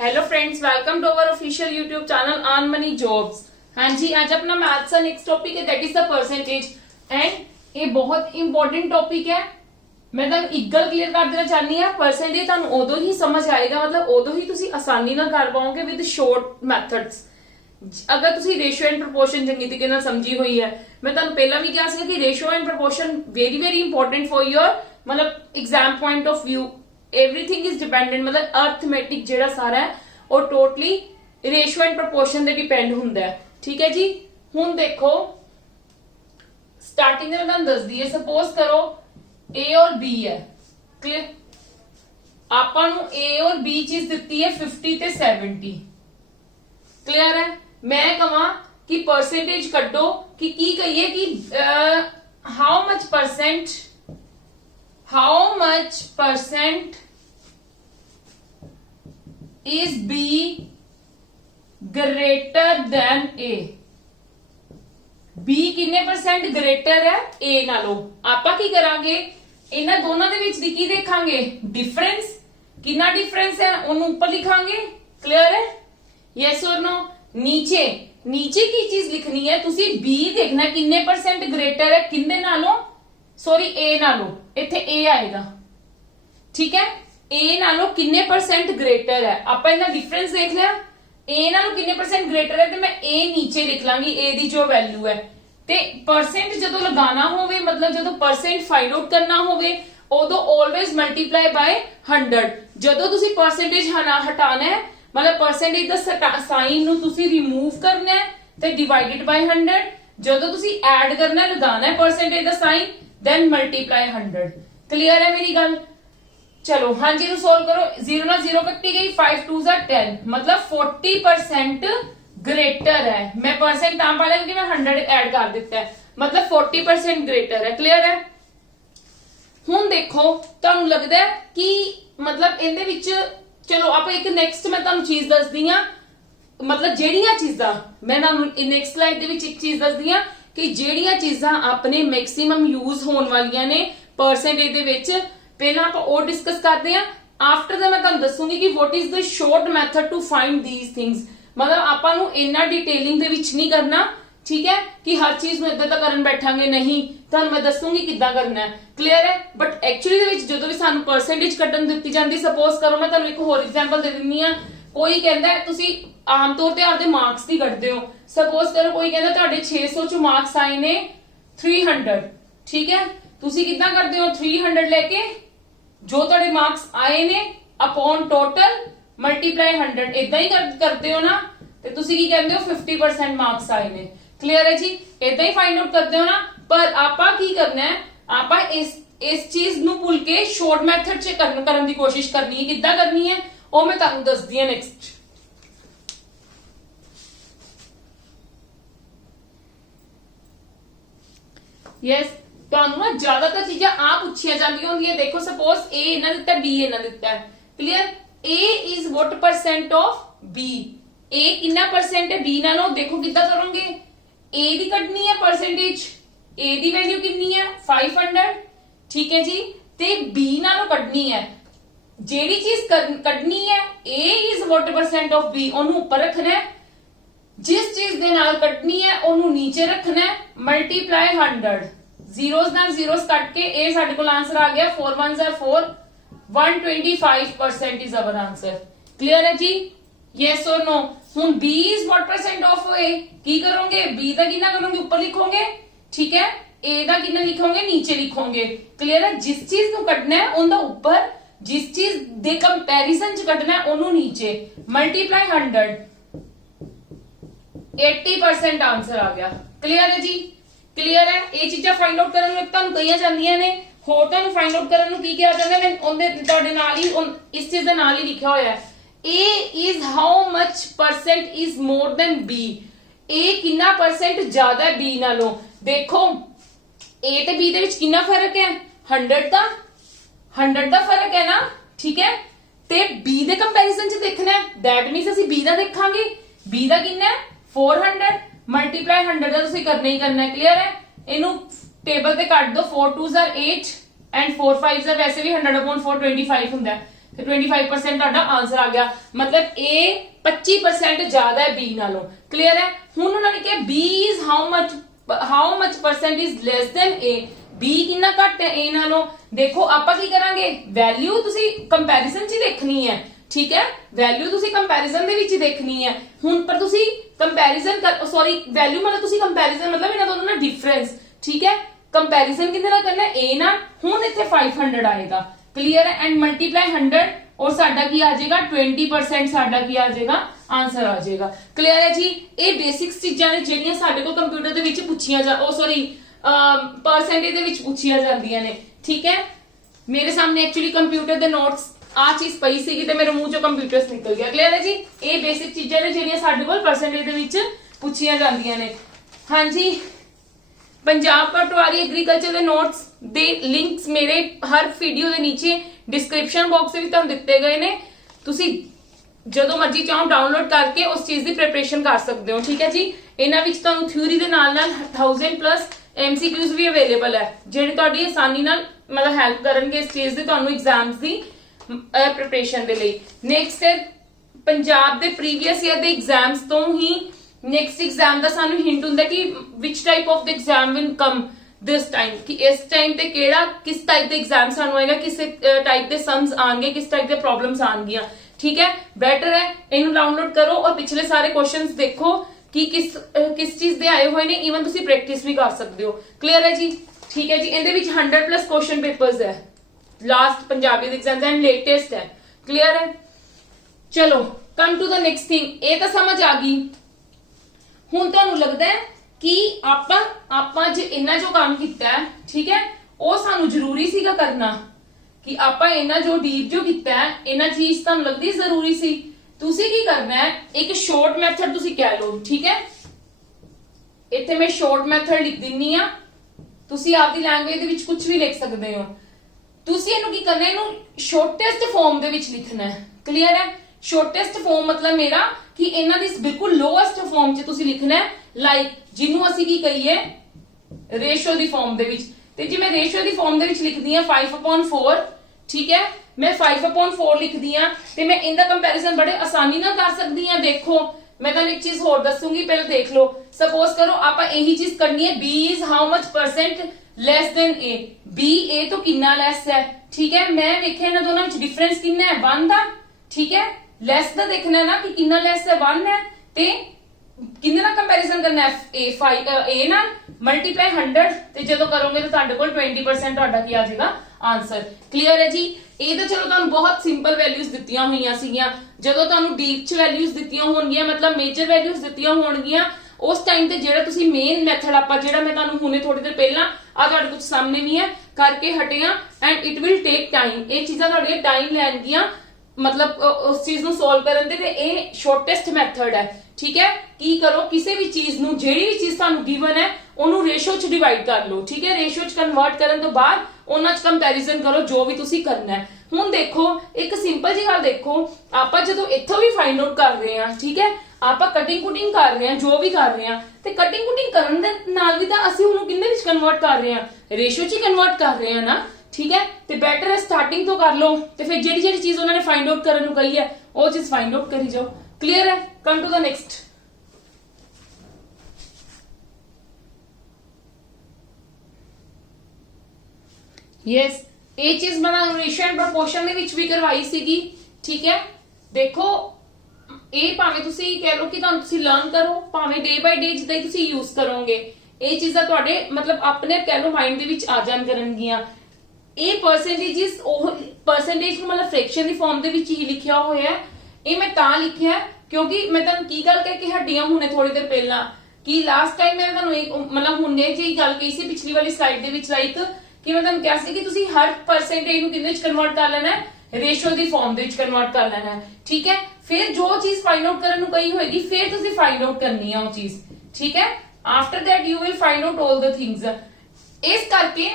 Hello friends, welcome to our official YouTube channel earn money jobs. हाँ जी, आज अपना मैथ्स का नेक्स्ट टॉपिक है that is the percentage and ये बहुत इंपॉर्टेंट टॉपिक है। मैं तुम एक गल क्लीयर कर देना चाहनी है, परसेंटेज तुम उदो ही समझ आएगा, मतलब उदो ही तुम आसानी ना कर पाओगे विद शॉर्ट मैथड्स अगर तुम रेशियो एंड प्रपोर्शन चंगी तरीके नाल समझी हुई है। मैं तुम पहला भी कहा सी कि ratio and proportion very very important for your मतलब exam point of view. Everything is dependent, मतलब अर्थमैटिक जेड़ा सारा है और टोटली रेशियो एंड प्रपोर्शन दे डिपेंड हुंदा है। ठीक है जी, हुण देखो स्टार्टिंग में मैं दस दी है, सपोज करो ए और बी है, क्लियर। आपां नूं ए और बी चीज दित्ती है 50 ते 70, क्लियर है। मैं कहां कि परसेंटेज कड्डो कि की कहिए कि how much percent is B greater than A। B किन्ने परसेंट ग्रेटर है A नालों। आपां की करांगे, इन्हां दोनों दे विच दी की देखांगे डिफरेंस, कितना डिफरेंस है उन्हें ऊपर लिखांगे, क्लियर है। यस और नो। नीचे की चीज लिखनी है, तुसी B देखना किन्ने परसेंट ग्रेटर है किंदे नालों, सॉरी A नालों, इत्थे A आएगा, ठीक है। ए नालों किन्ने परसेंट ग्रेटर है, आपां इहदा डिफरेंस देख लिया। ए नालों किन्ने परसेंट ग्रेटर है ते मैं ए नीचे लिख लांगी, ए दी जो वैल्यू है। ते परसेंट जदों लगाना होवे, मतलब जदों परसेंट फाइंड आउट करना होवे उदों ऑलवेज मल्टीप्लाई बाय 100। जदों तुसी परसेंटेज हटाना है, मतलब परसेंटेज दा साइन नूं तुसी रिमूव करना है ते डिवाइडेड बाय 100। जदों तुसी ऐड करना है, लगाना है परसेंटेज दा साइन, देन मल्टीप्लाई 100। क्लियर है मेरी गल। चलो हाँ जी, सोल्व करो। 0 ना 0 कट्टी गई, 5 2 10, मतलब 40% ग्रेटर है। मैं परसेंट तां पा लिया क्योंकि मैं 100 ऐड कर दिता है, मतलब 40% ग्रेटर है, क्लियर है। हुण देखो तुहानू लगदा है कि मतलब इहदे विच चलो आप एक नेक्स्ट मैं तुहानू चीज दसदी हां, मतलब जेड़ियां चीजां मैं तुहानू नेक्स्ट स्लाइड दे विच एक चीज दसदी हां कि जेड़ियां चीजां अपने मैक्सिमम यूज होने वालियां ने परसेंटेज दे विच, पहला आप और डिस्कस करते हैं। आफ्टर दैट मैं तुहानू दसूंगी कि what is the short method to find these things. मतलब आपां नू इन्ना डिटेलिंग दे विच नहीं करना, ठीक है, कि हर चीज नू इदां तां करन बैठांगे, नहीं। तुहानू मैं दसूंगी किदां करना है, क्लियर है। बट एक्चुअली दे विच जदों भी सानू परसेंटेज कड्डन दित्ती जांदी, सपोज करो मैं तुहानू एक होर एग्जांपल दे दिंदी हां। कोई कहंदा है तुसी आम तौर ते आपदे मार्क्स दी कड्डदे हो, सपोज करो कोई कहंदा तुहाडे 600 चों मार्क्स आए ने 300, ठीक है। तुसी किदां करदे हो, 300 लेके जो तुहाडे मार्क्स आए ने अपॉन टोटल मल्टीप्लाई 100, इदां ही करते हो ना। ते तुसी की कहंदे हो 50% मार्क्स आए ने, क्लियर है जी। इदां ही फाइंड आउट करते हो ना। पर आपां की करना है, आपां इस चीज नू भूल के शॉर्ट मैथड च करन दी कोशिश करनी है। किदां करनी है वो मैं तुहानू दसदी हां नेक्स्ट। यस, तुहानू ना ज्यादातर चीजें आ पूछिया जांदियां होंदियां। देखो सपोज ए इन्ना दित्ता, बी इन्ना दित्ता है, clear. A is what percent of B, A कितना परसेंट है बी नालों। देखो कितना करोगे, ए दी कटनी है परसेंटेज, ए दी वैल्यू कितनी है 500, ठीक है जी। ते बी नालों कटनी है, जेड़ी चीज कटनी है A is what percent of B, ओनू ऊपर रखना है। जिस चीज दे नाल कटनी है ओनू नीचे रखना है, मल्टीप्लाई 100। जीरोस नाल जीरोस कट के ए साडे कोल आंसर आ गया 4 1s are 4, 125% is our answer, clear है जी। यस और नो। हुन B is what percent of A, की करोगे बी दा कितना करोगे ऊपर लिखोगे, ठीक है। ए दा कितना लिखोगे नीचे लिखोगे, क्लियर है। जिस चीज को कटना है उनका ऊपर, जिस चीज दे कंपैरिजन च कटना है ओनू नीचे, मल्टीप्लाई 100, 80% आंसर आ गया, क्लियर है जी। क्लियर है। ये चीजें फाइंड आउट करन में तुहानू कहियां जांदियां ने, होर तुहानू फाइंड आउट करन नू की किहा जांदा है, मैं ओंदे तुहाडे नाल ही इस चीज दे नाल ही लिखा होया है। A is how much percent is more than B, A कितना परसेंट ज्यादा है बी नालों। देखो ए ते बी दे विच कितना फर्क है, 100 दा फर्क है ना, ठीक है। ते बी दे कंपैरिजन च देखना है, दैट मीन्स ਅਸੀਂ बी दा देखांगे। बी दा कितना है 400, मल्टीप्लाई 100 ਦਾ ਤੁਸੀਂ करना ही करना है, क्लियर है। इनू टेबल ते कट दो, 4 2s are 8 and 4 5s are वैसे भी 100/4 25 ਹੁੰਦਾ है। ਤੇ 25% ਤੁਹਾਡਾ ਆਨਸਰ ਆ ਗਿਆ। ਮਤਲਬ A 25% ਜ਼ਿਆਦਾ ਹੈ B ਨਾਲੋਂ। ਕਲੀਅਰ ਹੈ? ਹੁਣ ਉਹਨਾਂ ਨੇ ਕਿਹਾ B is how much percent is less than A, B ਕਿੰਨਾ ਘੱਟ ਹੈ A ਨਾਲੋਂ। ਦੇਖੋ ਆਪਾਂ ਕੀ ਕਰਾਂਗੇ, ਵੈਲਿਊ ਤੁਸੀਂ ਕੰਪੈਰੀਜ਼ਨ 'ਚ ਹੀ ਦੇਖਣੀ ਹੈ, ਠੀਕ ਹੈ, ਵੈਲਿਊ ਤੁਸੀਂ ਕੰਪੈਰੀਜ਼ਨ ਦੇ ਵਿੱਚ ਹੀ ਦੇਖਣੀ ਹੈ। ਹੁਣ ਪਰ ਤੁਸੀਂ ਕੰਪੈਰੀਜ਼ਨ ਵੈਲਿਊ ਮਤਲਬ ਤੁਸੀਂ ਕੰਪੈਰੀਜ਼ਨ ਮਤਲਬ ਇਹਨਾਂ ਦੋਨਾਂ ਦਾ ਡਿਫਰੈਂਸ, ਠੀਕ ਹੈ, ਕੰਪੈਰੀਜ਼ਨ ਕਿਹਦੇ ਨਾਲ ਕਰਨਾ A ਨਾਲ। ਹੁਣ ਇੱਥੇ 500 ਆਏਗਾ। ਕਲੀਅਰ ਹੈ? ਐਂਡ ਮਲਟੀਪਲਾਈ 100 ਔਰ ਸਾਡਾ ਕੀ ਆ ਜਾਏਗਾ 20% ਸਾਡਾ ਕੀ ਆ ਜਾਏਗਾ ਆਨਸਰ ਆ ਜਾਏਗਾ। ਕਲੀਅਰ ਹੈ ਜੀ? ਇਹ ਬੇਸਿਕਸ ਚੀਜ਼ਾਂ ਨੇ ਜਿਹੜੀਆਂ ਸਾਡੇ ਕੋਲ ਕੰਪਿਊਟਰ ਦੇ ਵਿੱਚ ਪੁੱਛੀਆਂ ਪਰਸੈਂਟੇਜ ਦੇ ਵਿੱਚ ਪੁੱਛੀਆਂ ਜਾਂਦੀਆਂ ਨੇ, ਠੀਕ ਹੈ। ਮੇਰੇ ਸਾਹਮਣੇ ਐਕਚੁਅਲੀ ਕੰਪਿਊਟਰ ਦੇ ਨੋਟਸ ਆ ਚੀਜ਼ ਪਈ ਸੀਗੀ ਤੇ ਮੇਰੇ ਮੂੰਹ ਚੋਂ ਕੰਪਿਊਟਰਸ ਨਿਕਲ ਗਿਆ। ਕਲੀਅਰ ਹੈ ਜੀ? ਇਹ ਬੇਸਿਕ ਚੀਜ਼ਾਂ ਨੇ ਜਿਹੜੀਆਂ ਸਾਡੇ ਕੋਲ ਪਰਸੈਂਟੇਜ ਦੇ ਵਿੱਚ ਪੁੱਛੀਆਂ ਜਾਂਦੀਆਂ ਨੇ। ਹਾਂਜੀ, ਪੰਜਾਬ ਪਟਵਾਰੀ ਐਗਰੀਕਲਚਰ ਦੇ ਨੋਟਸ ਦੇ ਲਿੰਕਸ ਮੇਰੇ ਹਰ ਵੀਡੀਓ ਦੇ ਨੀਚੇ ਡਿਸਕ੍ਰਿਪਸ਼ਨ ਬਾਕਸ ਵਿੱਚ ਤੁਹਾਨੂੰ ਦਿੱਤੇ ਗਏ ਨੇ। ਤੁਸੀਂ ਜਦੋਂ ਮਰਜ਼ੀ ਚਾਹੋ ਡਾਊਨਲੋਡ ਕਰਕੇ ਉਸ ਚੀਜ਼ ਦੀ ਪ੍ਰਿਪਰੇਸ਼ਨ ਕਰ ਸਕਦੇ ਹੋ, ਠੀਕ ਹੈ ਜੀ। ਇਹਨਾਂ ਵਿੱਚ ਤੁਹਾਨੂੰ ਥਿਊਰੀ ਦੇ ਨਾਲ 1000+ MCQs ਵੀ ਅਵੇਲੇਬਲ ਹੈ, ਜਿਹੜੇ ਤੁਹਾਡੀ ਆਸਾਨੀ ਨਾਲ ਮਤਲਬ ਹੈਲਪ ਕਰਨਗੇ ਇਸ ਚੀਜ਼ ਦੀ, ਤੁਹਾਨੂੰ ਐਗਜ਼ਾਮਸ ਦੀ प्रिपरेशन ਦੇ ਲਈ। नेक्स्ट है पंजाब ਦੇ प्रीवियस ईयर ਦੇ एग्जाम्स ਤੋਂ ਹੀ नेक्स्ट एग्जाम ਦਾ ਸਾਨੂੰ ਹਿੰਟ ਹੁੰਦਾ ਕਿ which type of the exam will come this time, ਕਿ ਇਸ ਟਾਈਮ ਤੇ ਕਿਹੜਾ ਕਿਸ ਟਾਈਪ ਦੇ ਐਗਜ਼ਾਮ ਸਾਨੂੰ ਆਏਗਾ, ਕਿਸ ਟਾਈਪ ਦੇ ਸਮਸ ਆਣਗੇ, ਕਿਸ ਟਾਈਪ ਦੇ ਪ੍ਰੋਬਲਮਸ ਆਣਗੀਆਂ, ਠੀਕ ਹੈ। ਬੈਟਰ ਹੈ ਇਹਨੂੰ ਡਾਊਨਲੋਡ ਕਰੋ ਔਰ ਪਿਛਲੇ ਸਾਰੇ ਕੁਐਸਚੰਸ ਦੇਖੋ ਕਿ ਕਿਸ ਚੀਜ਼ ਦੇ ਆਏ ਹੋਏ ਨੇ। ਈਵਨ ਤੁਸੀਂ ਪ੍ਰੈਕਟਿਸ ਵੀ ਕਰ ਸਕਦੇ ਹੋ। ਕਲੀਅਰ ਹੈ ਜੀ? ਠੀਕ ਹੈ ਜੀ। ਇਹਦੇ ਵਿੱਚ 100+ ਕੁਐਸਚਨ ਪੇਪਰਸ ਹੈ, last Punjabi exams and latest है। क्लियर है? चलो come to the next thing. ये तो समझ आ गई। हुण तुहानू लगदा है कि आपां जे इन्ना जो काम कीता है, ठीक है, वो सानू जरूरी सीगा करना, कि आपां इन्ना जो डीप जो कीता है, इन्ना चीज तुहानू लगदी जरूरी सी। तुसी की करना है, एक शॉर्ट मैथड तुसी कह लो, ठीक है। इत्थे मैं शॉर्ट मैथड लिख दिन्नी आ, तुसी आपदी लैंग्वेज दे विच कुछ भी लिख सकदे हो। ਤੁਸੀਂ ਇਹਨੂੰ ਕੀ ਕਰਨਾ ਹੈ, ਇਹਨੂੰ ਸ਼ਾਰਟੈਸਟ ਫਾਰਮ ਦੇ ਵਿੱਚ ਲਿਖਣਾ ਹੈ। ਕਲੀਅਰ ਹੈ? ਸ਼ਾਰਟੈਸਟ ਫਾਰਮ ਮਤਲਬ ਮੇਰਾ ਕਿ ਇਹਨਾਂ ਦੀ ਬਿਲਕੁਲ ਲੋਐਸਟ ਫਾਰਮ 'ਚ ਤੁਸੀਂ ਲਿਖਣਾ ਹੈ, ਲਾਈਕ ਜਿਹਨੂੰ ਅਸੀਂ ਕੀ ਕਹੀਏ ਰੇਸ਼ੋ ਦੀ ਫਾਰਮ ਦੇ ਵਿੱਚ। ਤੇ ਜੇ ਮੈਂ ਰੇਸ਼ੋ ਦੀ ਫਾਰਮ ਦੇ ਵਿੱਚ ਲਿਖਦੀ ਆ 5/4, ਠੀਕ ਹੈ, ਮੈਂ 5/4 ਲਿਖਦੀ ਆ ਤੇ ਮੈਂ ਇਹਦਾ ਕੰਪੈਰੀਜ਼ਨ ਬੜੇ ਆਸਾਨੀ ਨਾਲ ਕਰ ਸਕਦੀ ਆ। ਦੇਖੋ ਮੈਂ ਤੁਹਾਨੂੰ ਇੱਕ ਚੀਜ਼ ਹੋਰ ਦੱਸੂਗੀ, ਪਹਿਲਾਂ ਦੇਖ ਲਓ। ਸਪੋਜ਼ ਕਰੋ ਆਪਾਂ ਇਹੀ ਚੀਜ਼ ਕਰਨੀ ਹੈ, B is how much percent less than A, B A ਤੋਂ ਕਿੰਨਾ ਲੈਸ ਹੈ, ਠੀਕ ਹੈ। ਮੈਂ ਵੇਖਿਆ ਇਹਨਾਂ ਦੋਨਾਂ ਵਿੱਚ ਡਿਫਰੈਂਸ ਕਿੰਨਾ ਹੈ, 1 ਦਾ, ਠੀਕ ਹੈ। ਲੈਸ ਦਾ ਦੇਖਣਾ ਨਾ ਕਿ ਕਿੰਨਾ ਲੈਸ ਹੈ, 1 ਹੈ, ਤੇ ਕਿੰਨੇ ਨਾਲ ਕੰਪੈਰੀਜ਼ਨ ਕਰਨਾ ਹੈ A ਨਾਲ ਮਲਟੀਪਲਾਈ 100 ਤੇ ਜਦੋਂ ਕਰੋਗੇ ਤਾਂ ਤੁਹਾਡੇ ਕੋਲ 20% ਤੁਹਾਡਾ ਕੀ ਆ ਜਾਏਗਾ ਆਨਸਰ। ਕਲੀਅਰ ਹੈ ਜੀ? ਇਹ ਤਾਂ ਚਲੋ ਤੁਹਾਨੂੰ ਬਹੁਤ ਸਿੰਪਲ ਵੈਲਿਊਜ਼ ਦਿੱਤੀਆਂ ਹੋਈਆਂ ਸੀਗੀਆਂ। ਜਦੋਂ ਤੁਹਾਨੂੰ ਡੀਪ ਚ ਵੈਲਿਊਜ਼ ਦਿੱਤੀਆਂ ਹੋਣਗੀਆਂ, ਮਤਲਬ ਮੇਜਰ ਵੈਲਿਊਜ਼ ਦਿੱਤੀਆਂ ਹੋਣਗੀਆਂ, ਉਸ ਟਾਈਮ ਤੇ ਜਿਹੜਾ ਤੁਸੀਂ ਮੇਨ ਮੈਥਡ ਆਪਾਂ ਜਿਹੜਾ ਮੈਂ ਤੁਹਾਨੂੰ ਹੁਣੇ ਥੋੜੀ ਦੇਰ ਪਹਿਲਾਂ ਆ ਤੁਹਾਡੇ ਕੁਝ ਸਾਹਮਣੇ ਵੀ ਹੈ ਕਰਕੇ ਹਟਿਆ, and it will take time. ਇਹ ਚੀਜ਼ਾਂ ਤੁਹਾਡੀਆਂ ਟਾਈਮ ਲੈਣਗੀਆਂ ਮਤਲਬ ਉਸ ਚੀਜ਼ ਨੂੰ ਸੋਲਵ ਕਰਨ ਦੇ, ਤੇ ਇਹ ਸ਼ਾਰਟੈਸਟ ਮੈਥਡ ਹੈ, ਠੀਕ ਹੈ। ਕੀ ਕਰੋ, ਕਿਸੇ ਵੀ ਚੀਜ਼ ਨੂੰ ਜਿਹੜੀ ਵੀ ਚੀਜ਼ ਤੁਹਾਨੂੰ ਗਿਵਨ ਹੈ ਉਹਨੂੰ ਰੇਸ਼ੋ ਚ ਡਿਵਾਈਡ ਕਰ ਲਓ, ਠੀਕ ਹੈ। ਰੇਸ਼ੋ ਚ ਕਨਵਰਟ ਕਰਨ ਤੋਂ ਬਾਅਦ ਉਹਨਾਂ ਚ ਕੰਪੈਰੀਜ਼ਨ ਕਰੋ ਜੋ ਵੀ ਤੁਸੀਂ ਕਰਨਾ ਹੈ। ਹੁਣ ਦੇਖੋ ਇੱਕ ਸਿੰਪਲ ਜੀ ਗੱਲ ਦੇਖੋ, ਆਪਾਂ ਜਦੋਂ ਇੱਥੋਂ ਵੀ ਫਾਈਂਡ ਆਊਟ ਕਰ ਰਹੇ ਹਾਂ, ਠੀਕ ਹੈ, ਆਪਾਂ ਕਟਿੰਗ ਕੁਟਿੰਗ ਕਰ ਰਹੇ ਹਾਂ, ਜੋ ਵੀ ਕਰ ਰਹੇ ਹਾਂ, ਤੇ ਕਟਿੰਗ ਕੁਟਿੰਗ ਕਰਨ ਦੇ ਨਾਲ ਵੀ ਤਾਂ ਅਸੀਂ ਉਹਨੂੰ ਕਿੰਨੇ ਵਿੱਚ ਕਨਵਰਟ ਕਰ ਰਹੇ ਹਾਂ, ਰੇਸ਼ੋ ਚ ਕਨਵਰਟ ਕਰ ਰਹੇ ਹਾਂ ਨਾ, ਠੀਕ ਹੈ। ਤੇ ਬੈਟਰ ਹੈ ਸਟਾਰਟਿੰਗ ਤੋਂ ਕਰ ਲਓ, ਤੇ ਫਿਰ ਜਿਹੜੀ ਚੀਜ਼ ਉਹਨਾਂ ਨੇ ਫਾਈਂਡ ਆਊਟ ਕਰਨ ਨੂੰ ਕਹੀ ਹੈ ਉਹ ਚੀਜ਼ ਫਾਈਂਡ ਆਊਟ ਕਰੀ ਜਾਓ। ਕਲੀਅਰ ਹੈ? Come to the next. Yes, ਇਹ ਚੀਜ਼ ਮੈਂ ਰੇਸ਼ੋ ਐਂਡ ਪ੍ਰੋਪੋਰਸ਼ਨ ਦੇ ਵਿੱਚ ਵੀ ਕਰਵਾਈ ਸੀਗੀ, ਠੀਕ ਹੈ। ਦੇਖੋ ਇਹ ਭਾਵੇਂ ਤੁਸੀਂ ਕਹਿ ਲਓ ਕਿ ਤੁਹਾਨੂੰ ਤੁਸੀਂ ਲਰਨ ਕਰੋ, ਭਾਵੇਂ ਡੇ ਬਾਈ ਡੇ ਜਿੱਦਾਂ ਹੀ ਤੁਸੀਂ ਯੂਜ਼ ਕਰੋਗੇ ਇਹ ਚੀਜ਼ਾਂ ਤੁਹਾਡੇ ਮਤਲਬ ਆਪਣੇ ਕਹਿ ਲਓ ਮਾਈਂਡ ਦੇ ਵਿੱਚ ਆ ਜਾਣ ਕਰਨਗੀਆਂ। ਇਹ ਪਰਸੈਂਟੇजेस ਉਹ ਪਰਸੈਂਟੇਜ ਨੂੰ ਮਤਲਬ ਫ੍ਰੈਕਸ਼ਨ ਦੀ ਫਾਰਮ ਦੇ ਵਿੱਚ ਹੀ ਲਿਖਿਆ ਹੋਇਆ ਹੈ। ਇਹ ਮੈਂ ਤਾਂ ਲਿਖਿਆ ਕਿਉਂਕਿ ਮੈਂ ਤੁਹਾਨੂੰ ਕੀ ਗੱਲ ਕਹਿ ਕੇ ਹੱਡੀਆਂ ਹੁਣੇ ਥੋੜੀ ਦੇਰ ਪਹਿਲਾਂ ਕਿ ਲਾਸਟ ਟਾਈਮ ਮੈਂ ਤੁਹਾਨੂੰ ਇੱਕ ਮਤਲਬ ਹੁਣੇ ਜਿਹੀ ਗੱਲ ਕਹੀ ਸੀ ਪਿਛਲੀ ਵਾਲੀ ਸਲਾਈਡ ਦੇ ਵਿੱਚ, ਲਾਈਕ ਕਿ ਮੈਂ ਤੁਹਾਨੂੰ ਕਿਹਾ ਸੀ ਕਿ ਤੁਸੀਂ ਹਰ ਪਰਸੈਂਟੇਜ ਨੂੰ ਕਿੰਨੇ ਵਿੱਚ ਕਨਵਰਟ ਕਰ ਲੈਣਾ ਹੈ, ਰੇਸ਼ੋ ਦੀ ਫਾਰਮ ਦੇ ਵਿੱਚ ਕਨਵਰਟ ਕਰ ਲੈਣਾ ਹੈ, ਠੀਕ ਹੈ। ਫਿਰ ਜੋ ਚੀਜ਼ ਫਾਈਂਡ ਆਊਟ ਕਰਨ ਨੂੰ ਕਹੀ ਹੋਏਗੀ ਫਿਰ ਤੁਸੀਂ ਫਾਈਂਡ ਆਊਟ ਕਰਨੀ ਹੈ ਉਹ ਚੀਜ਼, ਠੀਕ ਹੈ। After that you will find out all the things. ਇਸ ਕਰਕੇ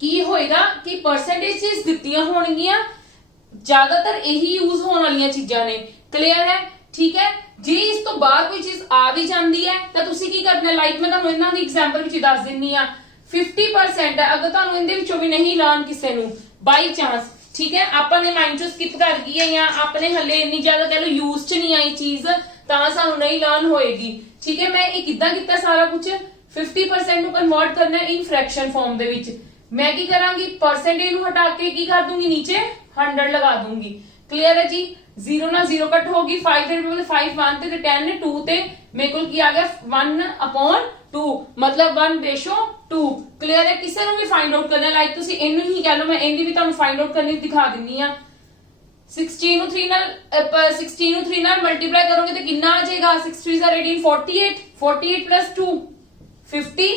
ਕੀ ਹੋਏਗਾ ਕਿ ਪਰਸੈਂਟੇजेस ਦਿੱਤੀਆਂ ਹੋਣਗੀਆਂ, ਜ਼ਿਆਦਾਤਰ ਇਹੀ ਯੂਜ਼ ਹੋਣ ਵਾਲੀਆਂ ਚੀਜ਼ਾਂ ਨੇ। ਕਲੀਅਰ ਹੈ? ਠੀਕ ਹੈ। ਜੇ ਇਸ ਤੋਂ ਬਾਅਦ ਕੋਈ ਚੀਜ਼ ਆ ਵੀ ਜਾਂਦੀ ਹੈ ਤਾਂ ਤੁਸੀਂ ਕੀ ਕਰਨਾ, ਲਾਈਕ ਮੈਂ ਤੁਹਾਨੂੰ ਇਹਨਾਂ ਦੀ ਐਗਜ਼ਾਮਪਲ ਵਿੱਚ ਦੱਸ ਦਿੰਨੀ ਆ। 50% ਹੈ, ਅਗਰ ਤੁਹਾਨੂੰ ਇਹਦੇ ਵਿੱਚੋਂ ਵੀ ਨਹੀਂ ਲਾਣ ਕਿਸੇ ਨੂੰ ਬਾਈ ਚਾਂਸ ठीक है, आपने माइंड चो स्किप कर गई है या आपने हले इन्नी ज्यादा कह लो यूज च नहीं आई चीज ਤਾਂ ਸਾਨੂੰ नहीं लर्न होएगी। ठीक है, मैं ये किद्दां कीता सारा कुछ 50% ਨੂੰ ਕਨਵਰਟ ਕਰਨਾ ਇਨ ਫ੍ਰੈਕਸ਼ਨ ਫਾਰਮ ਦੇ ਵਿੱਚ। मैं की करांगी परसेंटेज ਨੂੰ हटा के की कर दूंगी नीचे 100 लगा दूंगी। क्लियर है जी, 0 ना 0 कट होगी, 5 ਦੇ मतलब 5 1 ਤੇ 10 ਨੇ 2 ਤੇ ਮੇਰੇ ਕੋਲ ਕੀ ਆ ਗਿਆ 1/2 मतलब 1:2। क्लियर है, किसी ਨੂੰ ਵੀ फाइंड आउट करना लाइक ਤੁਸੀਂ ਇਹਨੂੰ ही कह लो, मैं ਇਹਦੀ ਵੀ ਤੁਹਾਨੂੰ फाइंड आउट करनी दिखा दिन्नी आ। 16 ਨੂੰ 3 ਨਾਲ ਮਲਟੀਪਲਾਈ ਕਰੋਗੇ ਤੇ ਕਿੰਨਾ ਆ ਜਾਏਗਾ 6 3 18 48 48 plus 2 50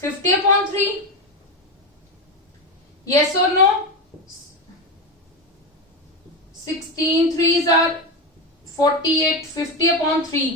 50/3। yes or no? 16 3s are 48 50/3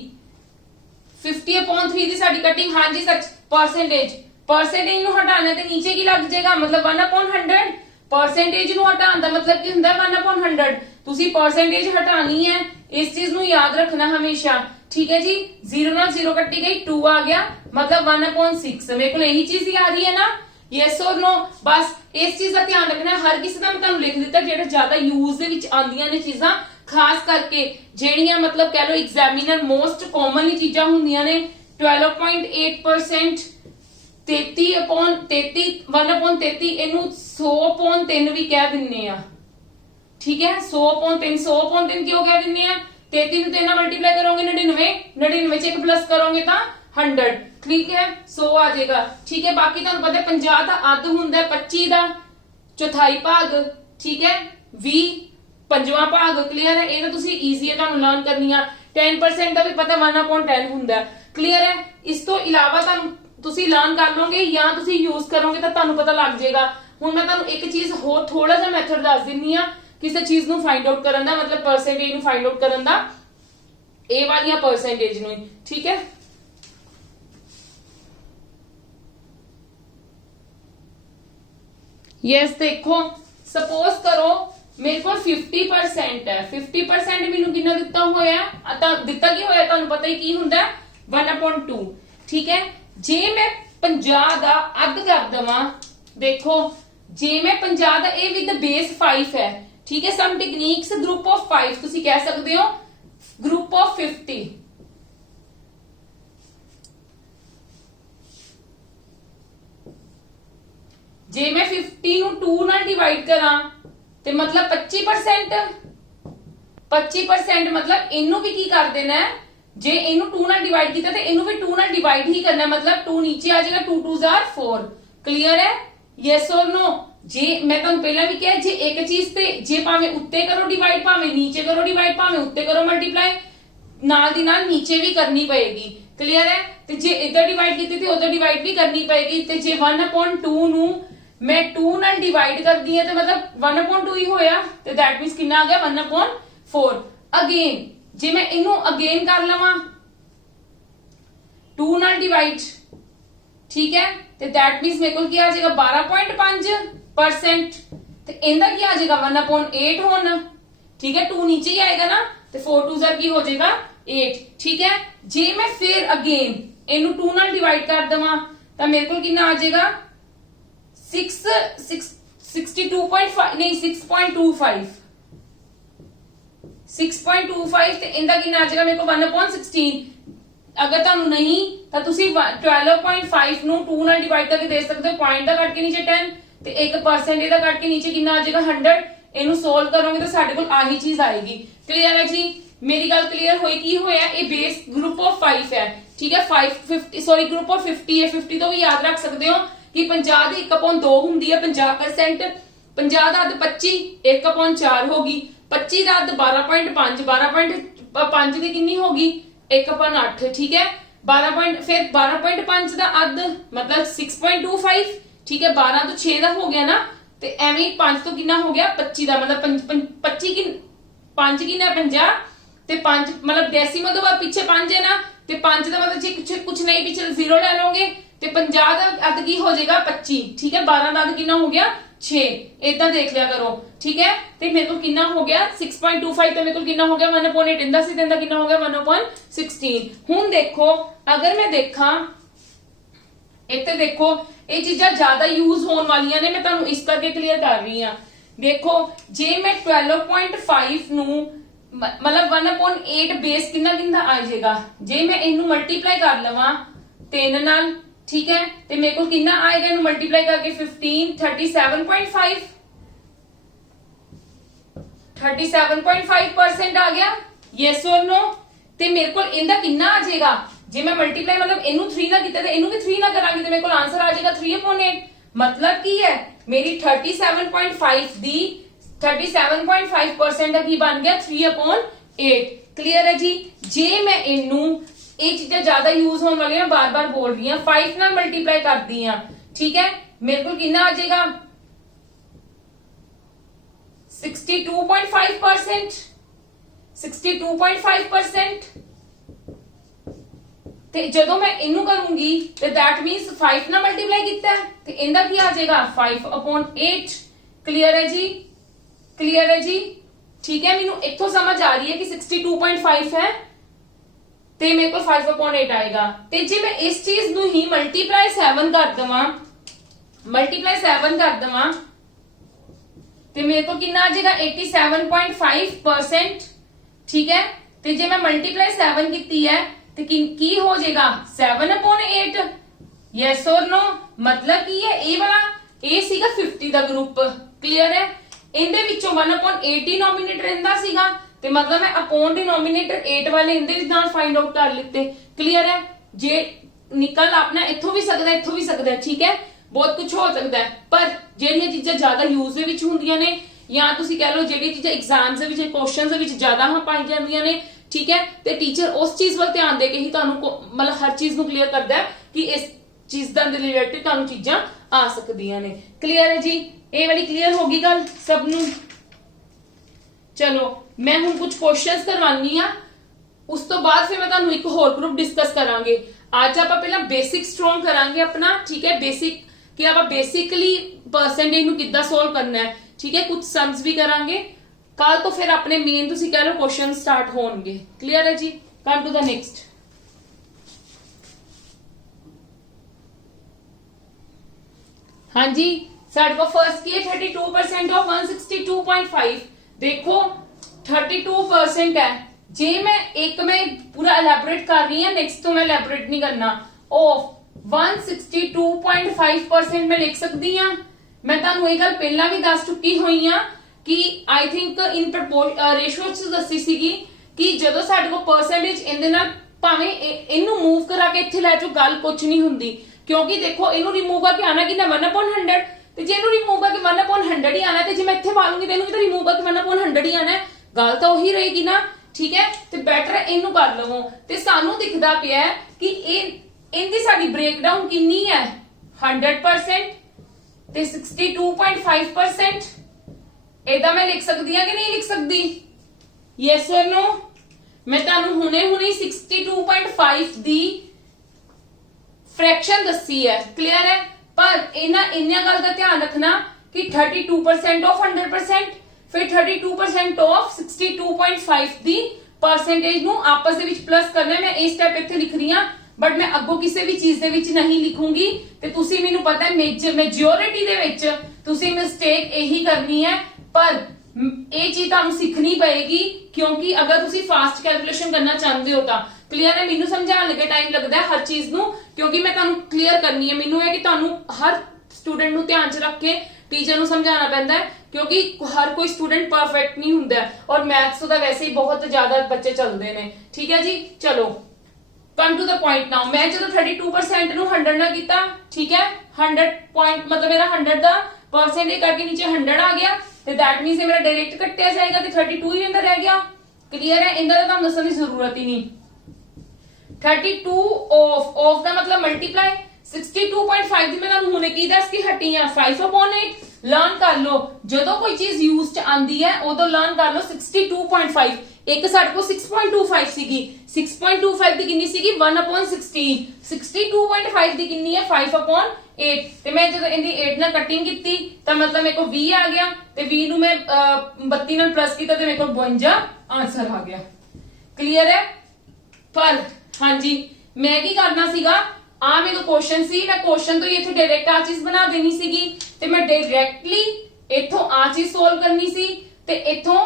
50/3 ਦੀ ਸਾਡੀ ਕਟਿੰਗ। ਹਾਂਜੀ ਸੱਚ, परसेंटेज ਨੂੰ ਹਟਾਣਾ ਤੇ ਨੀਚੇ ਕੀ ਲੱਗ ਜਾਏਗਾ मतलब 1/100। परसेंटेज ਨੂੰ ਹਟਾਉਣ ਦਾ मतलब ਕੀ ਹੁੰਦਾ 1/100। ਤੁਸੀਂ परसेंटेज ਹਟਾਣੀ ਹੈ, ਇਸ ਚੀਜ਼ ਨੂੰ ਯਾਦ ਰੱਖਣਾ ਹਮੇਸ਼ਾ। ठीक है जी, 0 ਨਾਲ 0 ਕੱਟੀ ਗਈ 2 ਆ ਗਿਆ मतलब 1/6। ਮੇਰੇ ਕੋਲ ਇਹੀ ਚੀਜ਼ ਹੀ ਆ ਰਹੀ ਹੈ ਨਾ, yes or no? ਬਸ ਇਸ ਚੀਜ਼ ਦਾ ਧਿਆਨ ਰੱਖਣਾ। ਹਰ ਕਿਸੇ ਦਾ ਮੈਂ ਤੁਹਾਨੂੰ ਲਿਖ ਦਿੱਤਾ ਜਿਹੜਾ ਜ਼ਿਆਦਾ ਯੂਜ਼ ਦੇ ਵਿੱਚ ਆਉਂਦੀਆਂ ਨੇ ਚੀਜ਼ਾਂ, ਖਾਸ ਕਰਕੇ ਜਿਹੜੀਆਂ मतलब ਕਹਿ ਲਓ ਐਗਜ਼ਾਮੀਨਰ ਮੋਸਟ ਕਾਮਨਲੀ ਚੀਜ਼ਾਂ ਹੁੰਦੀਆਂ ਨੇ। 12.8% 33/33 1/33 ਇਹਨੂੰ 100/3 ਵੀ ਕਹਿ ਦਿੰਨੇ ਆ। ठीक है, 100/3 क्यों कह दिन्ने आ? 33 ਨੂੰ 3 ਨਾਲ ਮਲਟੀਪਲਾਈ ਕਰੋਗੇ 99 ਚ 1 ਪਲੱਸ ਕਰੋਗੇ ਤਾਂ 100। ठीक है, 100 ਆ ਜਾਏਗਾ। ठीक है, ਬਾਕੀ ਤੁਹਾਨੂੰ ਪਤਾ 50 ਦਾ ਅੱਧ ਹੁੰਦਾ 25 ਦਾ ਚੌਥਾਈ ਭਾਗ। ठीक है, 20 ਪੰਜਵਾਂ ਭਾਗ। ਕਲੀਅਰ ਹੈ, ਇਹ ਤਾਂ ਤੁਸੀਂ ਈਜ਼ੀ ਹੈ ਤੁਹਾਨੂੰ ਲਰਨ ਕਰਨੀ ਆ। 10% ਦਾ ਵੀ ਪਤਾ 1/10 ਹੁੰਦਾ। ਕਲੀਅਰ ਹੈ, ਇਸ ਤੋਂ ਇਲਾਵਾ ਤੁਹਾਨੂੰ ਤੁਸੀਂ ਲਰਨ ਕਰ ਲੋਗੇ ਜਾਂ ਤੁਸੀਂ ਯੂਜ਼ ਕਰੋਗੇ ਤਾਂ ਤੁਹਾਨੂੰ ਪਤਾ ਲੱਗ ਜਾਏਗਾ। ਹੁਣ ਮੈਂ ਤੁਹਾਨੂੰ ਇੱਕ ਚੀਜ਼ ਹੋਰ ਥੋੜਾ ਜਿਹਾ ਮੈਥਡ ਦੱਸ ਦਿੰਨੀ ਆ ਕਿਸੇ ਚੀਜ਼ ਨੂੰ फाइंड आउट ਕਰਨ ਦਾ, मतलब परसेंटेज ਨੂੰ फाइंड आउट ਕਰਨ ਦਾ, ਇਹ ਵਾਲੀਆਂ परसेंटेज ਨੂੰ। ठीक है, यस देखो सपोज करो मेरे को 50% है। 50% ਮੈਨੂੰ ਕਿੰਨਾ ਦਿੱਤਾ ਹੋਇਆ ਤਾਂ ਦਿੱਤਾ ਕੀ ਹੋਇਆ ਤੁਹਾਨੂੰ ਪਤਾ ਹੀ ਕੀ ਹੁੰਦਾ 1/2। ठीक है, ਜੇ ਮੈਂ 50 ਦਾ ਅੱਧ ਕਰ ਦਵਾਂ, ਦੇਖੋ ਜੇ ਮੈਂ 50 ਦਾ ਇਹ ਵਿਦ ਬੇਸ 5 ਹੈ। ठीक है, सम टेक्निक्स ग्रुप ऑफ 5 ਤੁਸੀਂ ਕਹਿ ਸਕਦੇ ਹੋ ग्रुप ऑफ 50। ਜੇ ਮੈਂ 50 ਨੂੰ 2 ਨਾਲ ਡਿਵਾਈਡ ਕਰਾਂ ਤੇ मतलब 25% मतलब ਇਹਨੂੰ ਵੀ ਕੀ ਕਰ ਦੇਣਾ ਹੈ, ਜੇ ਇਹਨੂੰ 2 ਨਾਲ ਡਿਵਾਈਡ ਕੀਤਾ ਤੇ ਇਹਨੂੰ ਵੀ 2 ਨਾਲ ਡਿਵਾਈਡ ਹੀ ਕਰਨਾ मतलब 2 ਨੀਚੇ ਆ ਜਾਏਗਾ 2 2s are 4। क्लियर है, yes or no? ਜੇ ਮੈਂ ਤੁਹਾਨੂੰ ਪਹਿਲਾਂ ਵੀ ਕਿਹਾ ਜੇ ਇੱਕ ਚੀਜ਼ ਤੇ ਜੇ ਭਾਵੇਂ ਉੱਤੇ ਕਰੋ ਡਿਵਾਈਡ ਭਾਵੇਂ ਨੀਚੇ ਕਰੋ ਡਿਵਾਈਡ ਭਾਵੇਂ ਉੱਤੇ ਕਰੋ ਮਲਟੀਪਲਾਈ, ਨਾਲ ਦੀ ਨਾਲ ਨੀਚੇ ਵੀ ਕਰਨੀ ਪਏਗੀ। ਕਲੀਅਰ ਹੈ, ਤੇ ਜੇ ਇੱਧਰ ਡਿਵਾਈਡ ਕੀਤੀ ਤੇ ਉੱਧਰ ਡਿਵਾਈਡ ਵੀ ਕਰਨੀ ਪਏਗੀ। ਤੇ ਜੇ 1/2 ਨੂੰ ਮੈਂ 2 ਨਾਲ ਡਿਵਾਈਡ ਕਰਦੀ ਹਾਂ ਤੇ मतलब 1/2 ਹੀ ਹੋਇਆ ਤੇ that means ਕਿੰਨਾ ਆ ਗਿਆ 1/4। ਅਗੇਨ ਜੇ ਮੈਂ ਇਹਨੂੰ ਅਗੇਨ ਕਰ ਲਵਾਂ 2 ਨਾਲ ਡਿਵਾਈਡ, ਠੀਕ ਹੈ, ਤੇ that means ਮੇਰੇ ਕੋਲ ਕੀ ਆ ਜਾਏਗਾ 12.5% ਤੇ ਇਹਦਾ ਕੀ ਆ ਜਾਏਗਾ 1/8 ਹੋਣਾ। ठीक है, 2 नीचे ही आएगा ना तो 4 2s की हो जाएगा 8। ठीक है, जे मैं फिर अगेन इनू 2 नाल डिवाइड कर देवां तो मेरे को कितना आ जाएगा 62.5 नहीं 6.25 ਤੇ ਇਹਦਾ ਕਿੰਨਾ ਆ ਜਾਏਗਾ ਮੇਰੇ ਕੋ 1/16। ਅਗਰ ਤੁਹਾਨੂੰ ਨਹੀਂ ਤਾਂ ਤੁਸੀਂ 12.5 ਨੂੰ 2 ਨਾਲ ਡਿਵਾਈਡ ਕਰਕੇ ਦੇ ਸਕਦੇ ਹੋ। ਪੁਆਇੰਟ ਦਾ ਕੱਟ ਕੇ ਨੀਚੇ 10 ਤੇ 1% ਦਾ ਕੱਟ ਕੇ ਨੀਚੇ ਕਿੰਨਾ ਆ ਜਾਏਗਾ 100। ਇਹਨੂੰ ਸੋਲਵ ਕਰੋਗੇ ਤਾਂ ਸਾਡੇ ਕੋਲ ਆਹੀ ਚੀਜ਼ ਆਏਗੀ। ਕਲੀਅਰ ਹੈ ਜੀ, ਮੇਰੀ ਗੱਲ ਕਲੀਅਰ ਹੋਈ? ਕੀ ਹੋਇਆ, ਇਹ ਬੇਸ ਗਰੁੱਪ ਆਫ 5 ਹੈ। ਠੀਕ ਹੈ, 50 ਗਰੁੱਪ ਆਫ 50 ਹੈ। 50 ਤੋਂ ਵੀ ਯਾਦ ਰੱਖ ਸਕਦੇ ਹੋ ਕਿ 50 ਦੀ 1/2 ਹੁੰਦੀ ਹੈ 50%। 50 ਦਾ ਅੱਧ 25 1/4 ਹੋ ਗਈ। 25 ਦਾ ਅੱਧ 12.5 12.5 ਦੀ ਕਿੰਨੀ ਹੋ ਗਈ 1/8। ਠੀਕ ਹੈ, 12.5 ਦਾ ਅੱਧ मतलब 6.25। ठीक है, 12 ਤੋਂ 6 ਦਾ ਹੋ ਗਿਆ ਨਾ ਤੇ ਐਵੇਂ 5 ਤੋਂ ਕਿੰਨਾ ਹੋ ਗਿਆ 25 ਦਾ मतलब 25 ਕਿ 5 ਕਿੰਨਾ 50 ਤੇ 5 मतलब ਡੈਸੀਮਲ ਤੋਂ ਬਾਅਦ ਪਿੱਛੇ 5 ਹੈ ਨਾ ਤੇ 5 ਦਾ मतलब ਜੇ ਕੁਝ ਨਹੀਂ ਪਿੱਛੇ 0 ਲੈ ਲਓਗੇ ਤੇ 50 ਦਾ ਅੱਧ ਕੀ ਹੋ ਜਾਏਗਾ 25। ਠੀਕ ਹੈ, 12 ਦਾ ਅੱਧ ਕਿੰਨਾ ਹੋ ਗਿਆ 6। ਇਦਾਂ ਦੇਖ ਲਿਆ ਕਰੋ। ਠੀਕ ਹੈ, ਤੇ ਮੇਰੇ ਕੋਲ ਕਿੰਨਾ ਹੋ ਗਿਆ 6.25 ਤੇ ਮੇਰੇ ਕੋਲ ਕਿੰਨਾ ਹੋ ਗਿਆ 1/8 ਇੰਦਾ ਸੀ ਤੇ ਕਿੰਨਾ ਹੋ ਗਿਆ 1/16। ਹੁਣ ਦੇਖੋ ਅਗਰ ਮੈਂ ਦੇਖਾਂ ਇੱਥੇ ਦੇਖੋ ਇਹ ਚੀਜ਼ਾਂ ਜ਼ਿਆਦਾ ਯੂਜ਼ ਹੋਣ ਵਾਲੀਆਂ ਨੇ, ਮੈਂ ਤੁਹਾਨੂੰ ਇਸ ਕਰਕੇ ਕਲੀਅਰ ਕਰ ਰਹੀ ਹਾਂ। देखो जे मैं 12.5 ਨੂੰ मतलब 1/8 बेस कितना कितना आ जाएगा जे मैं इनू मल्टीप्लाई कर लवा 3 नाल ठीक है ते मेरे को कितना आएगा इनू मल्टीप्लाई करके 15 37.5 37.5% आ गया यस और नो ते मेरे को इंदा कितना आ जाएगा जे मैं मल्टीप्लाई मतलब इनू 3 ना कीता ते इनू भी 3 ना करांगी ते मेरे को आंसर आ जाएगा 3/8 मतलब की है मेरी 37.5 दी 37.5% की बन गया 3/8 क्लियर है जी जे मैं इनू ये चीजें ज्यादा यूज होने वाली ना बार बार बोल रही हैं 5 नाल मल्टीप्लाई कर दी हैं ठीक है मेरे को कितना आ जाएगा 62.5% 62.5% ਤੇ ਜਦੋਂ ਮੈਂ ਇਹਨੂੰ ਕਰੂੰਗੀ ਤੇ that means 5 ਨਾਲ ਮਲਟੀਪਲਾਈ ਕੀਤਾ ਤੇ ਇਹਦਾ ਕੀ ਆ ਜਾਏਗਾ 5/8 क्लियर है जी ठीक है ਮੈਨੂੰ ਇੱਥੋਂ ਸਮਝ ਆ ਰਹੀ ਹੈ ਕਿ 62.5 ਹੈ ਤੇ ਮੇਰੇ ਕੋਲ 5/8 ਆਏਗਾ ਤੇ ਜੇ ਮੈਂ ਇਸ ਚੀਜ਼ ਨੂੰ ਹੀ ਮਲਟੀਪਲਾਈ 7 ਕਰ ਦਵਾਂ ਤੇ ਮੇਰੇ ਕੋਲ ਕਿੰਨਾ ਆ ਜਾਏਗਾ 87.5% ਠੀਕ ਹੈ ਤੇ ਜੇ ਮੈਂ ਮਲਟੀਪਲਾਈ 7 ਕੀਤੀ ਹੈ ਤੇ ਕੀ ਹੋ ਜਾਏਗਾ 7/8 ਯੈਸ অর नो मतलब ਕੀ ਹੈ ਇਹ ਵਾਲਾ ਇਹ ਸੀਗਾ 50 ਦਾ ਗਰੁੱਪ ਕਲੀਅਰ ਹੈ ਇਹਦੇ ਵਿੱਚੋਂ 1/8 ਡਿਨੋਮੀਨੇਟਰ ਰਹਿੰਦਾ ਸੀਗਾ ਤੇ मतलब मैं अपॉन डिनोमिनेटर 8 वाले इंदे विच नाल फाइंड आउट कर लिते क्लियर है जे निकल अपना इत्थों भी सकदा है ठीक है बहुत कुछ हो सकता है पर ਜਿਹੜੀਆਂ ਚੀਜ਼ਾਂ ਜ਼ਿਆਦਾ ਯੂਜ਼ ਦੇ ਵਿੱਚ ਹੁੰਦੀਆਂ ਨੇ ਜਾਂ ਤੁਸੀਂ ਕਹਿ ਲਓ ਜਿਹੜੀਆਂ ਚੀਜ਼ਾਂ ਐਗਜ਼ਾਮਸ ਦੇ ਵਿੱਚ ਕੁਐਸਚਨਸ ਦੇ ਵਿੱਚ ਜ਼ਿਆਦਾ ਹਾਂ ਪਾਈ ਜਾਂਦੀਆਂ ਨੇ ਠੀਕ ਹੈ ਤੇ ਟੀਚਰ ਉਸ ਚੀਜ਼ ਵੱਲ ਧਿਆਨ ਦੇ ਕੇ ਹੀ ਤੁਹਾਨੂੰ ਮਤਲਬ ਹਰ ਚੀਜ਼ ਨੂੰ ਕਲੀਅਰ ਕਰਦਾ ਹੈ ਕਿ ਇਸ ਚੀਜ਼ ਦਾ ਰਿਲੇਟਡ ਤੁਹਾਨੂੰ ਚੀਜ਼ਾਂ ਆ ਸਕਦੀਆਂ ਨੇ ਕਲੀਅਰ ਹੈ ਜੀ ਇਹ ਵਾਲੀ ਕਲੀਅਰ ਹੋ ਗਈ ਗੱਲ ਸਭ ਨੂੰ चलो मैं हूं कुछ क्वेश्चंस करवानी आ उस तो बाद फिर मैं तुहानू एक होर ग्रुप डिस्कस करांगे आज आप पहला बेसिक स्ट्रॉन्ग करांगे अपना ठीक है बेसिक कि आप बेसिकली परसेंटेज नू किद्दां सोल्व करना है ठीक है कुछ सम्स भी करांगे कल तो फिर अपने मेन तुसीं कह लो क्वेश्चन स्टार्ट होणगे क्लियर है जी कम टू द नेक्स्ट हाँ जी साडे को फर्स्ट की है 32% ऑफ 162.5 देखो 32% है जे मैं एक में पूरा एलैबोरेट कर रही हूं नेक्स्ट तो मैं एलैबोरेट नहीं करना ऑफ 162.5% मैं लिख सकती हूं मैं तुहानू ये गल पहला भी दस चुकी हुई हां कि आई थिंक इन रेशियो च दसी सीगी कि जदों साडे को परसेंटेज इहदे नाल भावें इहनू मूव करा के इत्थे लै जाओ गल कुछ नहीं हुंदी क्योंकि देखो इहनू रिमूव करके आना कि 1/100 ਤੇ ਜੇ ਇਹਨੂੰ ਰਿਮੂਵ ਕਰਕੇ 1/100 ਹੀ ਆਣਾ ਤੇ ਜੇ ਮੈਂ ਇੱਥੇ ਪਾ ਲੂੰਗੀ ਤੇ ਇਹਨੂੰ ਵੀ ਤਾਂ ਰਿਮੂਵ ਕਰਕੇ 1/100 ਹੀ ਆਣਾ ਗੱਲ ਤਾਂ ਉਹੀ ਰਹੇਗੀ ਨਾ ਠੀਕ ਹੈ ਤੇ ਬੈਟਰ ਇਹਨੂੰ ਕਰ ਲਵੋ ਤੇ ਸਾਨੂੰ ਦਿਖਦਾ ਪਿਆ ਕਿ ਇਹਦੀ ਸਾਡੀ ਬ੍ਰੇਕਡਾਊਨ ਕਿੰਨੀ ਹੈ 100% ਤੇ 62.5% ਇਹਦਾ ਮੈਂ ਲਿਖ ਸਕਦੀ ਹਾਂ ਕਿ ਨਹੀਂ ਲਿਖ ਸਕਦੀ ਯੈਸ অর नो ਮੈਂ ਤੁਹਾਨੂੰ ਹੁਣੇ 62.5 ਦੀ फ्रैक्शन दसी है क्लियर है पर इन्ना गल का ध्यान रखना कि 32% ऑफ 100% फिर 32% ऑफ 62.5 दी परसेंटेज नु आपस दे विच प्लस करना मैं ये स्टेप इत्थे लिख रही हां बट मैं अगो किसी भी चीज दे विच नहीं लिखूंगी ते तुसी मेनू पता है मेजोरिटी दे विच तुसी मिस्टेक यही करनी है पर ये चीज तुहानू सीखनी पएगी क्योंकि अगर तुसी फास्ट कैलकुलेशन करना चाहते हो तां क्लियर है मेनू समझाने लगे टाइम लगता है हर चीज नु क्योंकि मैं तुहानू क्लियर करनी है मेनू है कि तुहानू हर स्टूडेंट नु ध्यान च रख के टीचर नु समझाना पैंदा है क्योंकि हर कोई स्टूडेंट परफेक्ट नहीं हुंदा और मैथ्स तो वैसे ही बहुत ज्यादा बच्चे चलते हैं ठीक है जी चलो come to the point now मैं जो 32% नु 100 ना कीता ठीक है 100 पॉइंट मतलब मेरा 100 दा परसेंटेज करके नीचे 100 आ गया ते दैट मींस मेरा डायरेक्ट कटिया जाएगा ते 32 ही अंदर रह गया क्लियर है इंदा तो दसण की जरूरत ही नहीं 32 ऑफ ਦਾ मतलब मल्टीप्लाई 62.5 ਦੀ ਮੈਂ ਤੁਹਾਨੂੰ ਹੁਣੇ ਕੀ ਦੱਸ ਕੇ ਹਟੀ ਆ 5/8 ਲਰਨ ਕਰ ਲਓ ਜਦੋਂ ਕੋਈ ਚੀਜ਼ ਯੂਜ਼ ਚ ਆਂਦੀ ਹੈ ਉਦੋਂ ਲਰਨ ਕਰ ਲਓ 62.5 ਇੱਕ ਸਾਡੇ ਕੋਲ 6.25 ਸੀਗੀ 6.25 ਦੀ ਕਿੰਨੀ ਸੀਗੀ 1/16 62.5 ਦੀ ਕਿੰਨੀ ਹੈ 5/8 ਤੇ ਮੈਂ ਜਦੋਂ ਇਹਦੀ 8 ਨਾਲ ਕਟਿੰਗ ਕੀਤੀ ਤਾਂ ਮਤਲਬ ਮੇਰੇ ਕੋਲ 20 ਆ ਗਿਆ ਤੇ 20 ਨੂੰ ਮੈਂ 32 ਨਾਲ ਪਲੱਸ ਕੀਤਾ ਤੇ ਮੇਰੇ ਕੋਲ 52 ਆਨਸਰ ਆ ਗਿਆ ਕਲੀਅਰ ਹੈ पर हाँ जी मैं की करना सीगा आ मेरे क्वेश्चन सी मैं क्वेश्चन तो ये डायरेक्ट आ चीज बना देनी सीगी ते मैं डायरेक्टली इथों आ चीज सोल्व करनी सी ते इथों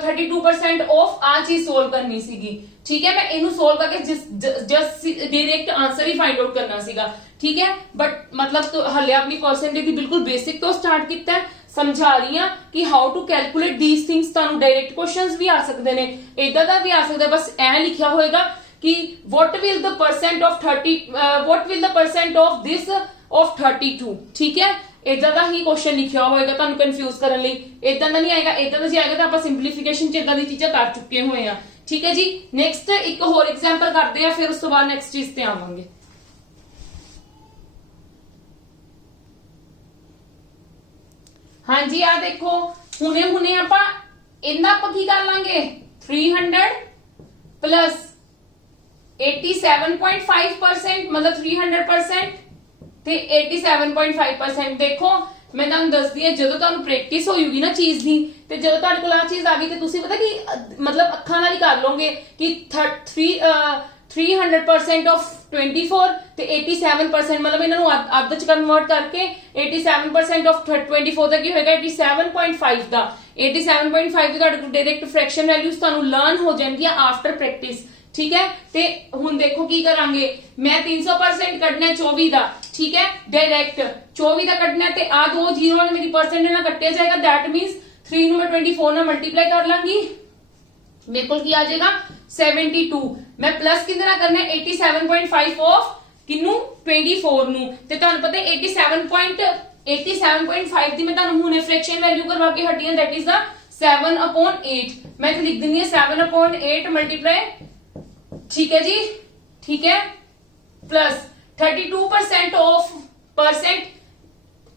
32% ऑफ आ चीज सोल्व करनी सीगी। ठीक है, मैं इनू सोल्व करके जस्ट डायरेक्ट आंसर ही फाइंड आउट करना सीगा। ठीक है, बट मतलब तो हले अपनी परसेंटेज की बिल्कुल बेसिक तो स्टार्ट किया है, समझा रही हां कि how to calculate these things. तुहानू डायरेक्ट क्वेश्चंस भी आ सकते ने, इदां दा भी आ सकदा, बस ऐ लिखा होएगा कि what will the percent of 30 what will the percent of this of 32। ठीक है, इदां दा ही क्वेश्चन लिखा होएगा तुहानू कंफ्यूज करने लई। इदां दा नहीं आएगा, इदां दा जे आएगा तो आपां सिंपलीफिकेशन च इदां दी चीजां कर चुके हुए हैं। ठीक है जी, नेक्स्ट एक होर एग्जांपल करते हैं, फिर उस तो बाद नेक्स्ट चीज ते आवांगे। हाँ जी, आ देखो हुने हुने आपां इन्ना आपां की कर लांगे 300 प्लस 87.5% मतलब 300% ਤੇ 87.5%। ਦੇਖੋ ਮੈਂ ਤੁਹਾਨੂੰ ਦੱਸਦੀ ਹਾਂ, ਜਦੋਂ ਤੁਹਾਨੂੰ ਪ੍ਰੈਕਟਿਸ ਹੋਊਗੀ ਨਾ ਚੀਜ਼ ਦੀ, ਤੇ ਜਦੋਂ ਤੁਹਾਡੇ ਕੋਲ ਆ ਚੀਜ਼ ਆ ਗਈ ਤੇ ਤੁਸੀਂ ਪਤਾ ਕੀ ਮਤਲਬ ਅੱਖਾਂ ਨਾਲ ਹੀ ਕਰ ਲਓਗੇ ਕਿ 300% ਆਫ 24 ਤੇ 87% ਮਤਲਬ ਇਹਨਾਂ ਨੂੰ ਅੱਧ ਚ ਕਨਵਰਟ ਕਰਕੇ 87% ਆਫ 24 ਦਾ ਕੀ ਹੋਏਗਾ 87.5 ਦਾ। 87.5 ਦੀ ਤੁਹਾਡੇ ਕੋਲ ਡਾਇਰੈਕਟ ਫ੍ਰੈਕਸ਼ਨ ਵੈਲਿਊਜ਼ ਤੁਹਾਨੂੰ ਲਰਨ ਹੋ ਜਾਣਗੀਆਂ ਆਫਟਰ ਪ੍ਰੈਕਟਿਸ। ठीक है, ते हुन देखो की करांगे, मैं 300% कटना 24 दा। ठीक है, डायरेक्ट 24 दा कटना ते आ दो जीरो ने मेरी परसेंट ना कटिया जाएगा, दैट मींस 3 नु मैं 24 ना मल्टीप्लाई कर लांगी, मेरे को की आ जाएगा 72। मैं प्लस कितना करना है 87.5 ऑफ किन्नू 24 नु, ते तुहानू पता है 87.5 दी मैं तुहानू हुने फ्रैक्शन वैल्यू करवा के हटी हां, दैट इज द 7/8। मैं लिख दिंदी हां 7/8 मल्टीप्लाई। ठीक है जी, ठीक है, प्लस 32% ऑफ परसेंट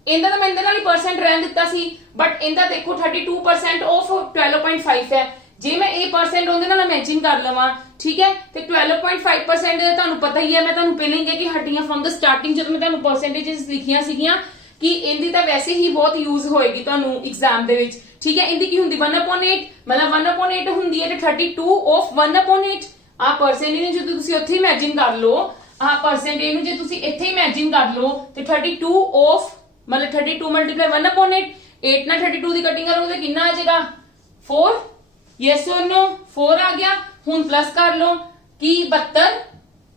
इंदा तो मैं इंदे नाल ही परसेंट रहन दिता सी, बट इंदा देखो 32% ऑफ 12.5 है। जे मैं ए परसेंट उहदे नाल मैचिंग कर लवां, ठीक है, ते 12.5% तुहानू पता ही है, मैं तुहानू पहले ही कह के हटियां फ्रॉम द स्टार्टिंग जब मैं तुहानू परसेंटेजेस लिखियां सीगियां कि इंदी तां वैसे ही बहुत यूज होएगी तुहानू एग्जाम दे विच। ठीक है, इंदी की हुंदी 1/8 मतलब 1/8 हुंदी है ते 32 ऑफ 1/8 आ परसेंटेज जो तुसी उत्थे इमेजिन कर लो, आ परसेंटेज नु जे तुसी इत्थे इमेजिन कर लो ते 32 ऑफ मतलब 32 मल्टीप्लाई 1/8 8 ना 32 दी कटिंग करोगे तो कितना आ जाएगा 4। यस और नो 4 आ गया। हुन प्लस कर लो कि 72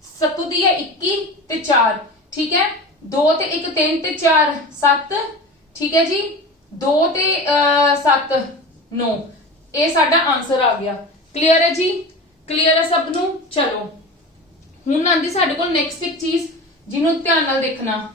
7 दी है 21 ते 4। ठीक है, 2 ते 1 3 ते 4 7। ठीक है जी, 2 ते 7 9, ये साडा आंसर आ गया। क्लियर है जी, क्लियर है सब नू। चलो हुण आंदी साडे कोल नेक्स्ट एक चीज जिन्हों ध्यान नाल देखना।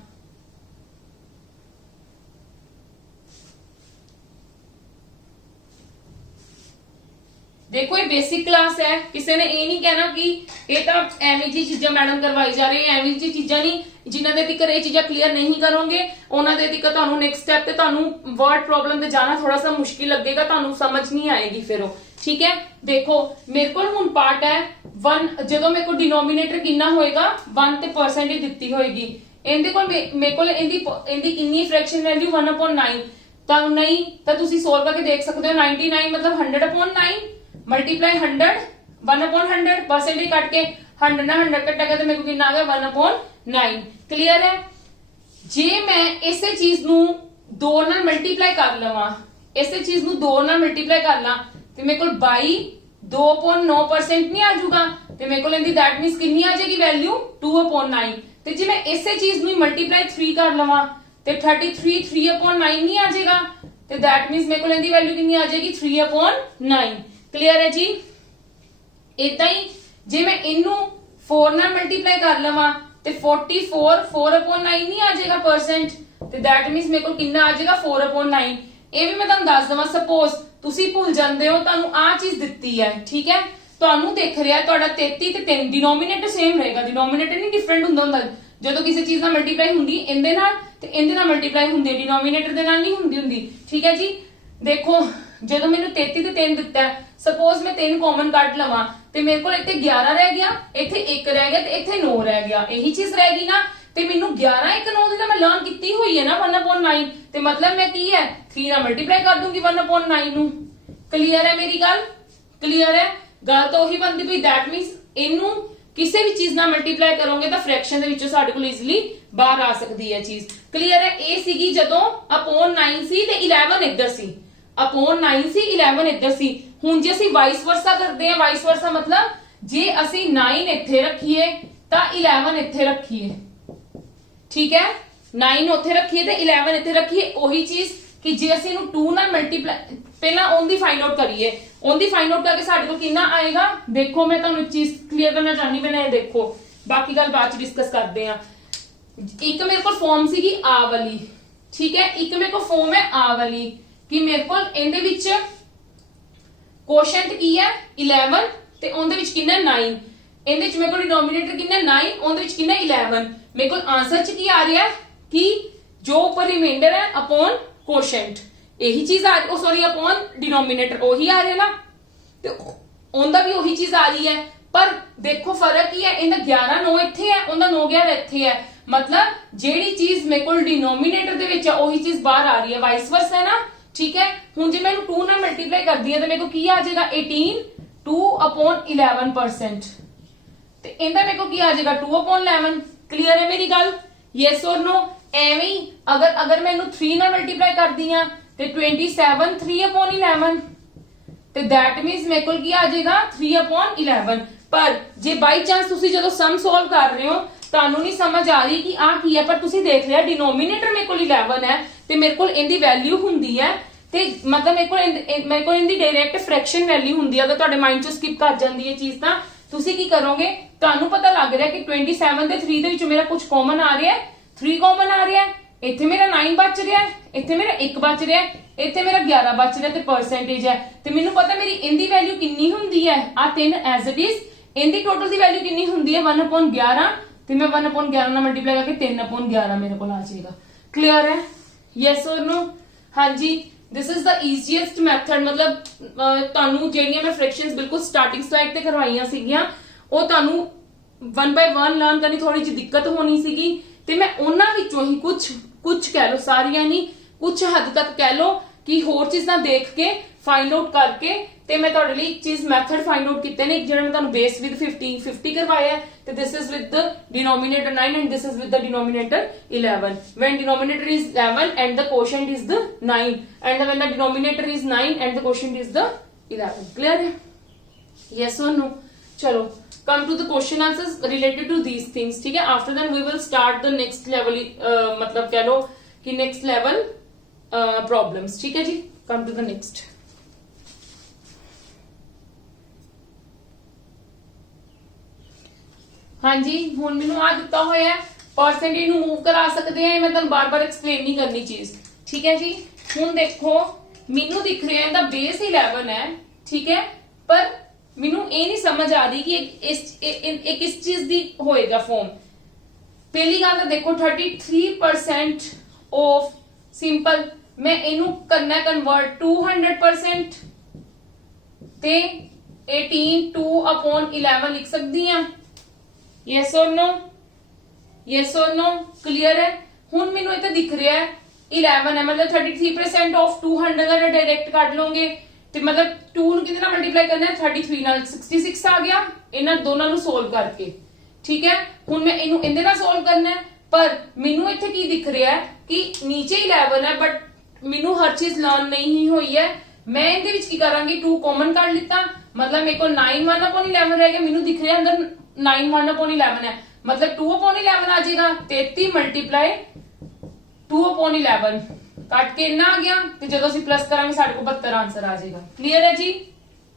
देखो ये बेसिक क्लास है, किसी ने ये नहीं कहना कि ये तो एवं जी चीजा मैडम करवाई जा रही है, एवं जी चीजा नहीं, जिन्होंने तिकर ये चीजा क्लियर नहीं करोगे उन्होंने तिकर तुहानू नेक्स्ट स्टेप ते तुहानू वर्ड प्रॉब्लम ते जाना थोड़ा सा मुश्किल लगेगा, तुहानू समझ नहीं आएगी फिर वो। ठीक है, देखो मेरे को हुण पार्ट है 1, जो मेरे को डिनोमिनेटर कितना होएगा 1 ते परसेंटेज दित्ती होएगी, इहदे कोल मेरे को इहदी कितनी फ्रैक्शन वैल्यू 1/9 तुहानू नहीं तो तुसी सोल्व करके देख सकते हो। 99 मतलब 100/9 मल्टीप्लाई 100 1/100 परसेंटेज कट के 100 ना 100 कटेगा तो मेरे को कितना आ गया 1/9। क्लियर है, जे मैं इसे चीज नू 2 नाल मल्टीप्लाई कर लवां, इसे चीज नू 2 नाल मल्टीप्लाई कर ला ते मेरे को 2.9% नहीं आ जाऊगा, ते मेरे को लेंदी दैट मींस कितनी आ जाएगी वैल्यू 2/9। ते जे मैं इसे चीज नू मल्टीप्लाई 3 कर लवां ते 33 3/9 नहीं आ जाएगा, ते दैट मींस मेरे को लेंदी वैल्यू कितनी आ जाएगी 3/9। क्लियर है जी, इदा ही जे मैं इनू 4 नाल मल्टीप्लाई कर लवां ते 44 4/9 नहीं आ जाएगा परसेंट, ते दैट मींस मेरे को कितना आ जाएगा 4/9। ये भी मैं तुहानू दस दवां, सपोज तुसी भूल जांदे हो तुहानू आ चीज दित्ती है, ठीक है, तुहानू दिख रहा तुहाडा 33 ते 3 डिनोमिनेटर सेम रहेगा, डिनोमिनेटर नहीं डिफरेंट हुंदा ਜਦੋਂ किसी चीज नाल मल्टीप्लाई हुंदी इंदे नाल ते इंदे नाल मल्टीप्लाई हुंदी डिनोमिनेटर दे नाल नहीं हुंदी। ठीक है जी, देखो ਜਦੋਂ ਮੈਨੂੰ 33 ਤੇ 3 ਦਿੱਤਾ ਹੈ, सपोज मैं 3 कॉमन ਕੱਢ ਲਵਾਂ ਤੇ ਮੇਰੇ ਕੋਲ ਇੱਥੇ 11 ਰਹਿ ਗਿਆ, ਇੱਥੇ 1 ਰਹਿ ਗਿਆ ਤੇ ਇੱਥੇ 9 ਰਹਿ ਗਿਆ, ਇਹੀ ਚੀਜ਼ ਰਹਿ ਗਈ ਨਾ। ਤੇ ਮੈਨੂੰ 11 1 9 ਦੀ ਤਾਂ ਮੈਂ ਲਰਨ ਕੀਤੀ ਹੋਈ ਹੈ ਨਾ 1/9, ਤੇ ਮਤਲਬ ਮੈਂ ਕੀ ਹੈ 3 ਨਾਲ ਮਲਟੀਪਲਾਈ ਕਰ ਦੂੰਗੀ 1/9 ਨੂੰ। ਕਲੀਅਰ ਹੈ ਮੇਰੀ ਗੱਲ, ਕਲੀਅਰ ਹੈ ਗੱਲ ਤਾਂ ਉਹੀ ਬਣਦੀ ਪਈ, दैट मींस ਇਹਨੂੰ ਕਿਸੇ ਵੀ ਚੀਜ਼ ਨਾਲ ਮਲਟੀਪਲਾਈ ਕਰੋਗੇ ਤਾਂ ਫ੍ਰੈਕਸ਼ਨ ਦੇ ਵਿੱਚੋਂ ਸਾਡੇ ਕੋਲ ਈਜ਼ੀਲੀ ਬਾਹਰ ਆ ਸਕਦੀ ਹੈ ਚੀਜ਼। क्लीयर है। ए सीगी जदों अपॉन 9 सी ते 11 इधर सी, अपॉन 9 सी 11 इधर सी। हुण जे ਅਸੀਂ वाइस वर्सा करते हैं, वाइस वर्सा मतलब जे ਅਸੀਂ 9 ਇੱਥੇ ਰੱਖੀਏ ਤਾਂ 11 ਇੱਥੇ ਰੱਖੀਏ, ठीक है, 9 ਉੱਥੇ ਰੱਖੀਏ ਤੇ 11 ਇੱਥੇ ਰੱਖੀਏ। ਉਹੀ ਚੀਜ਼ ਕਿ ਜੇ ਅਸੀਂ ਇਹਨੂੰ 2 ਨਾਲ ਮਲਟੀਪਲਾਈ, ਪਹਿਲਾਂ ਉਹਦੀ ਫਾਈਂਡ ਆਊਟ ਕਰੀਏ, ਉਹਦੀ ਫਾਈਂਡ ਆਊਟ ਕਰਕੇ ਸਾਡੇ ਕੋਲ ਕਿੰਨਾ ਆਏਗਾ। ਦੇਖੋ ਮੈਂ ਤੁਹਾਨੂੰ ਇੱਕ ਚੀਜ਼ ਕਲੀਅਰ ਕਰਨਾ ਚਾਹਨੀ, ਪਹਿਲਾਂ ਇਹ ਦੇਖੋ, ਬਾਕੀ ਗੱਲ ਬਾਅਦ ਚ ਡਿਸਕਸ ਕਰਦੇ ਆ। ਇੱਕ ਮੇਰੇ ਕੋਲ ਫਾਰਮ ਸੀਗੀ ਆ ਵਾਲੀ, ਠੀਕ ਹੈ, ਇੱਕ ਮੇਰੇ ਕੋਲ ਫਾਰਮ ਹੈ ਆ ਵਾਲੀ ਕਿ ਮੇਰੇ ਕੋਲ ਇਹਦੇ ਵਿੱਚ ਕੋਸ਼ੈਂਟ ਕੀ ਹੈ 11 ਤੇ ਉਹਦੇ ਵਿੱਚ ਕਿੰਨਾ 9, ਇਹਦੇ ਵਿੱਚ ਮੇਰੇ ਕੋਲ ਡਿਨੋਮੀਨੇਟਰ ਕਿੰਨਾ 9, ਉਹਦੇ ਵਿੱਚ ਕਿੰਨਾ 11। ਮੇਰੇ ਕੋਲ ਆंसर ਚ ਕੀ ਆ ਰਿਹਾ ਕਿ ਜੋ ਉੱਪਰ ਰਿਮਾਈਂਡਰ ਹੈ अपॉन कोशेंट, यही चीज आ रही, सॉरी अपॉन डिनोमिनेटर ਉਹੀ ਆ ਰਿਹਾ ਨਾ, ਤੇ ਉਹਦਾ ਵੀ ਉਹੀ ਚੀਜ਼ ਆ ਰਹੀ ਹੈ। ਪਰ ਦੇਖੋ ਫਰਕ ਕੀ ਹੈ, ਇਹਦਾ 11 9 ਇੱਥੇ ਹੈ, ਉਹਦਾ 9 11 ਇੱਥੇ ਹੈ। मतलब ਜਿਹੜੀ ਚੀਜ਼ ਮੇਰੇ ਕੋਲ ਡਿਨੋਮੀਨੇਟਰ ਦੇ ਵਿੱਚ ਹੈ ਉਹੀ ਚੀਜ਼ ਬਾਹਰ ਆ ਰਹੀ ਹੈ, ਵਾਈਸ ਵਰਸਾ ਹੈ ਨਾ, ਠੀਕ ਹੈ। ਹੁਣ ਜੇ ਮੈਂ ਇਹਨੂੰ 2 ਨਾਲ ਮਲਟੀਪਲਾਈ ਕਰਦੀ ਹਾਂ ਤਾਂ ਮੇਰੇ ਕੋਲ ਕੀ ਆ ਜਾਏਗਾ 18 2 अपॉन 11%, ਤੇ ਇਹਦਾ ਮੇਰੇ ਕੋਲ ਕੀ ਆ ਜਾਏਗਾ 2 अपॉन 11। क्लियर है मेरी गल, यस और नो। ਐਵੇਂ ਹੀ ਅਗਰ ਮੈਂ ਇਹਨੂੰ 3 ਨਾਲ ਮਲਟੀਪਲਾਈ ਕਰਦੀ ਆ ਤੇ 27 3 upon 11, ਤੇ that means ਮੇਰੇ ਕੋਲ ਕੀ ਆ ਜਾਏਗਾ 3 upon 11। ਪਰ ਜੇ ਬਾਈ ਚਾਂਸ ਤੁਸੀਂ ਜਦੋਂ ਸਮ ਸੋਲਵ ਕਰ ਰਹੇ ਹੋ ਤੁਹਾਨੂੰ ਨਹੀਂ ਸਮਝ ਆ ਰਹੀ ਕਿ ਆ ਕੀ ਹੈ, ਪਰ ਤੁਸੀਂ ਦੇਖ ਲਿਆ ਡਿਨੋਮੀਨੇਟਰ ਮੇਰੇ ਕੋਲ 11 ਹੈ ਤੇ ਮੇਰੇ ਕੋਲ ਇਹਦੀ ਵੈਲਿਊ ਹੁੰਦੀ ਹੈ, ਤੇ ਮਤਲਬ ਮੇਰੇ ਕੋਲ ਇਹਦੀ ਡਾਇਰੈਕਟ ਫ੍ਰੈਕਸ਼ਨ ਵੈਲਿਊ ਹੁੰਦੀ ਹੈ। ਅਗਰ ਤੁਹਾਡੇ ਮਾਈਂਡ ਚੋਂ ਸਕਿਪ ਕਰ ਜਾਂਦੀ ਹੈ ਚੀਜ਼ ਤਾਂ ਤੁਸੀਂ ਕੀ ਕਰੋਗੇ, ਤੁਹਾਨੂੰ ਪਤਾ ਲੱਗ ਰਿਹਾ ਕਿ 27 ਤੇ 3 ਦੇ ਵਿੱਚ ਮੇਰਾ ਕੁਝ ਕਾਮਨ ਆ ਰਿਹਾ ਹੈ, 3 ਕਾਮਨ ਆ ਰਿਹਾ ਹੈ, ਇੱਥੇ ਮੇਰਾ 9 ਬਚ ਰਿਹਾ ਹੈ, ਇੱਥੇ ਮੇਰਾ 1 ਬਚ ਰਿਹਾ ਹੈ, ਇੱਥੇ ਮੇਰਾ 11 ਬਚ ਰਿਹਾ ਤੇ ਪਰਸੈਂਟੇਜ ਹੈ, ਤੇ ਮੈਨੂੰ ਪਤਾ ਮੇਰੀ ਇਹਦੀ ਵੈਲਿਊ ਕਿੰਨੀ ਹੁੰਦੀ ਹੈ ਆ 3 ਐਜ਼ ਇਟ ਇਜ਼। ਇਹਦੀ ਟੋਟਲ ਦੀ ਵੈਲਿਊ ਕਿੰਨੀ ਹੁੰਦੀ ਹੈ 1/11, ਤੇ ਮੈਂ 1/11 ਨਾਲ ਮਲਟੀਪਲਾਈ ਕਰਕੇ 3/11 ਮੇਰੇ ਕੋਲ ਆ ਜਾਏਗਾ। ਕਲੀਅਰ ਹੈ, ਯੈਸ অর ਨੋ। ਹਾਂਜੀ, this is the easiest method. ਮਤਲਬ ਤੁਹਾਨੂੰ ਜਿਹੜੀਆਂ ਮੈਂ ਫ੍ਰੈਕਸ਼ਨਸ ਬਿਲਕੁਲ ਸਟਾਰਟਿੰਗ ਸਲਾਈਡ ਤੇ ਕਰਵਾਈਆਂ ਸੀਗੀਆਂ ਉਹ ਤੁਹਾਨੂੰ 1 by 1 ਲਰਨ ਕਰਨੀ ਥੋੜੀ ਜਿਹੀ ਦਿੱਕਤ ਹੋਣੀ ਸੀਗੀ, ਤੇ ਮੈਂ ਉਹਨਾਂ ਵਿੱਚੋਂ ਹੀ ਕੁਝ ਕਹਿ ਲੋ, ਸਾਰੀਆਂ ਨਹੀਂ, ਕੁਝ ਹੱਦ ਤੱਕ ਕਹਿ ਲੋ ਕਿ ਹੋਰ ਚੀਜ਼ਾਂ ਦੇਖ ਕੇ ਫਾਈਂਡ ਆਊਟ ਕਰਕੇ ਤੇ ਮੈਂ ਤੁਹਾਡੇ ਲਈ ਇੱਕ ਚੀਜ਼ ਮੈਥਡ ਫਾਈਂਡ ਆਊਟ ਕੀਤੇ ਨੇ। ਜਿਹੜਾ ਮੈਂ ਤੁਹਾਨੂੰ ਬੇਸ ਵਿਦ 50 ਕਰਵਾਇਆ ਹੈ, ਤੇ this is with the denominator 9 and this is with the denominator 11. When denominator is 11 and the quotient is the 9, and when the denominator is 9 and the quotient is the 11. Clear है? Yes or no? चलो come to the question answers related to these things, ठीक है। After that we will start the next level, मतलब कह लो कि next level problems, ठीक है जी। come to the next। हाँ जी, हुण मैनूं आ दिता होया परसेंटेज नूं मूव करा सकते हैं, मैं तुहानूं बार-बार एक्सप्लेन नहीं करनी चीज, ठीक है जी। हुण देखो मैनूं दिख रहा है दा बेस 11 है, ठीक है, पर मैनूं ये नहीं समझ आ रही कि किस चीज दी होएगा फॉर्म। पहली गल तो देखो 33% ऑफ सिंपल, मैं इनू करना कन्वर्ट 200% ते 18 2/11 लिख सकती हां। यस और नो, यस और नो। क्लियर है। हुण मैनू इत्थे दिख रहा है 11 है, मतलब 33% ऑफ 200 का डायरेक्ट काट लोगे, ਤੇ मतलब 2 ਨੂੰ ਕਿਹਦੇ ਨਾਲ ਮਲਟੀਪਲਾਈ ਕਰਨਾ ਹੈ 33 ਨਾਲ, 66 ਆ ਗਿਆ ਇਹਨਾਂ ਦੋਨਾਂ ਨੂੰ ਸੋਲਵ ਕਰਕੇ, ਠੀਕ ਹੈ। ਹੁਣ ਮੈਂ ਇਹਨੂੰ ਇਹਦੇ ਨਾਲ ਸੋਲਵ ਕਰਨਾ ਹੈ, ਪਰ ਮੈਨੂੰ ਇੱਥੇ ਕੀ ਦਿਖ ਰਿਹਾ ਹੈ ਕਿ ਨੀਚੇ 11 ਹੈ, ਬਟ ਮੈਨੂੰ ਹਰ ਚੀਜ਼ ਲਰਨ ਨਹੀਂ ਹੋਈ ਹੈ। ਮੈਂ ਇਹਦੇ ਵਿੱਚ ਕੀ ਕਰਾਂਗੀ 2 ਕਾਮਨ ਕੱਢ ਲਿੱਤਾ, मतलब मेरे को 9 1/11 रहेगा, मैनू दिख रहा है अंदर 9 1/11 है, मतलब 2/11 आ जाएगा। 33 मल्टीप्लाई 2/11 कट के इतना आ गया, तो जो ਅਸੀਂ प्लस करांगे साडे को 72 आंसर आ जाएगा। क्लियर है जी,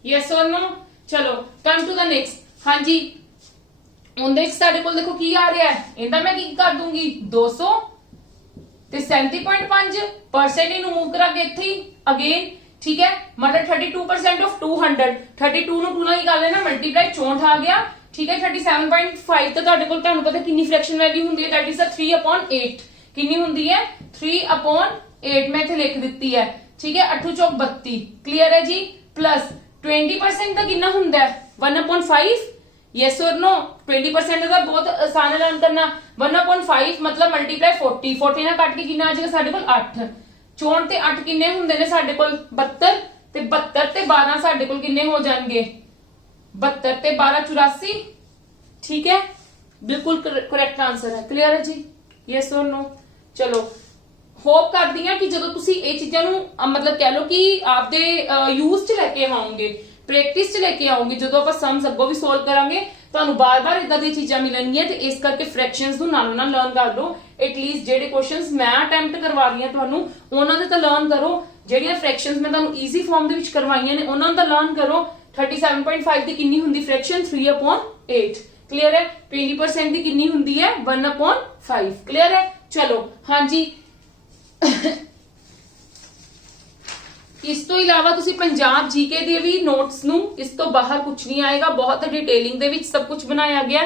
यस और नो। चलो कम टू द नेक्स्ट। हाँ जी, ਉਹਦੇ ਵਿੱਚ ਸਾਡੇ ਕੋਲ ਦੇਖੋ ਕੀ ਆ ਰਿਹਾ ਹੈ, ਇਹਦਾ ਮੈਂ ਕੀ ਕਰ ਦੂੰਗੀ 200 ਤੇ 37.5% ਇਹਨੂੰ ਮੂਵ ਕਰਾ ਕੇ ਇੱਥੇ ਹੀ ਅਗੇਨ, ठीक है, मतलब 32% ऑफ 200, 32 ਨੂੰ 2 ਨਾਲ ਕੀ ਕਰ ਲੈਣਾ ਮਲਟੀਪਲਾਈ 64 ਆ ਗਿਆ, ठीक है। 37.5 ਤੇ ਤੁਹਾਡੇ ਕੋਲ ਤੁਹਾਨੂੰ ਪਤਾ ਕਿੰਨੀ ਫ੍ਰੈਕਸ਼ਨ ਵੈਲਿਊ ਹੁੰਦੀ ਹੈ, that is 3/8 ਕਿੰਨੀ ਹੁੰਦੀ ਹੈ 3/8 ਮੈਂ ਇੱਥੇ ਲਿਖ ਦਿੱਤੀ ਹੈ, ठीक है। 8 ਚੌਕ 32, क्लियर है जी। प्लस 20% ਦਾ ਕਿੰਨਾ ਹੁੰਦਾ ਹੈ 1/5, यस और नो। 20% ਦਾ ਬਹੁਤ ਆਸਾਨ ਲਰਨ ਕਰਨਾ, 1/5 मतलब ਮਲਟੀਪਲਾਈ 40, 40 ਨਾਲ ਕੱਟ ਕੇ ਕਿੰਨਾ ਆ ਜਾਏਗਾ ਸਾਡੇ ਕੋਲ 8, 64 ਤੇ 8 ਕਿੰਨੇ ਹੁੰਦੇ ਨੇ ਸਾਡੇ ਕੋਲ 72, ਤੇ 72 ਤੇ 12 ਸਾਡੇ ਕੋਲ ਕਿੰਨੇ ਹੋ ਜਾਣਗੇ 72 ਤੇ 12 84, ठीक है, बिल्कुल करेक्ट आंसर है। क्लियर है जी, यस और नो। ਚਲੋ ਹੋਪ ਕਰਦੀ ਆ ਕਿ ਜਦੋਂ ਤੁਸੀਂ ਇਹ ਚੀਜ਼ਾਂ ਨੂੰ ਮਤਲਬ ਕਹਿ ਲਓ ਕਿ ਆਪਦੇ ਯੂਜ਼ 'ਚ ਲੈ ਕੇ ਆਉਂਗੇ, ਪ੍ਰੈਕਟਿਸ 'ਚ ਲੈ ਕੇ ਆਉਂਗੇ, ਜਦੋਂ ਆਪਾਂ ਸਮਸ ਅੱਗੋਂ ਵੀ ਸੋਲਵ ਕਰਾਂਗੇ ਤੁਹਾਨੂੰ ਬਾਰ-ਬਾਰ ਇਦਾਂ ਦੀਆਂ ਚੀਜ਼ਾਂ ਮਿਲਣਗੀਆਂ। ਤੇ ਇਸ ਕਰਕੇ ਫ੍ਰੈਕਸ਼ਨਸ ਨੂੰ ਨਾਲੋਂ ਨਾਲ ਲਰਨ ਕਰ ਲਓ। ਐਟਲੀਸਟ ਜਿਹੜੇ ਕੁਐਸਚਨਸ ਮੈਂ ਅਟੈਂਪਟ ਕਰਵਾ ਰਹੀ ਹਾਂ ਤੁਹਾਨੂੰ ਉਹਨਾਂ ਦੇ ਤਾਂ ਲਰਨ ਕਰੋ, ਜਿਹੜੀਆਂ ਫ੍ਰੈਕਸ਼ਨਸ ਮੈਂ ਤੁਹਾਨੂੰ ਈਜ਼ੀ ਫਾਰਮ ਦੇ ਵਿੱਚ ਕਰਵਾਈਆਂ ਨੇ ਉਹਨਾਂ ਦਾ ਲਰਨ ਕਰੋ। 37.5 ਦੀ ਕਿੰਨੀ ਹੁੰਦੀ ਫ੍ਰੈਕਸ਼ਨ 3/8 ਕਲੀਅਰ ਹੈ। 20% ਦੀ ਕਿੰਨੀ ਹੁੰਦੀ ਹੈ 1/5 ਕਲੀਅਰ ਹੈ। ਚਲੋ ਹਾਂਜੀ ਇਸ ਤੋਂ ਇਲਾਵਾ ਤੁਸੀਂ ਪੰਜਾਬ ਜੀਕੇ ਦੇ ਵੀ ਨੋਟਸ ਨੂੰ ਇਸ ਤੋਂ ਬਾਹਰ ਕੁਝ ਨਹੀਂ ਆਏਗਾ, ਬਹੁਤ ਡਿਟੇਲਿੰਗ ਦੇ ਵਿੱਚ ਸਭ ਕੁਝ ਬਣਾਇਆ ਗਿਆ,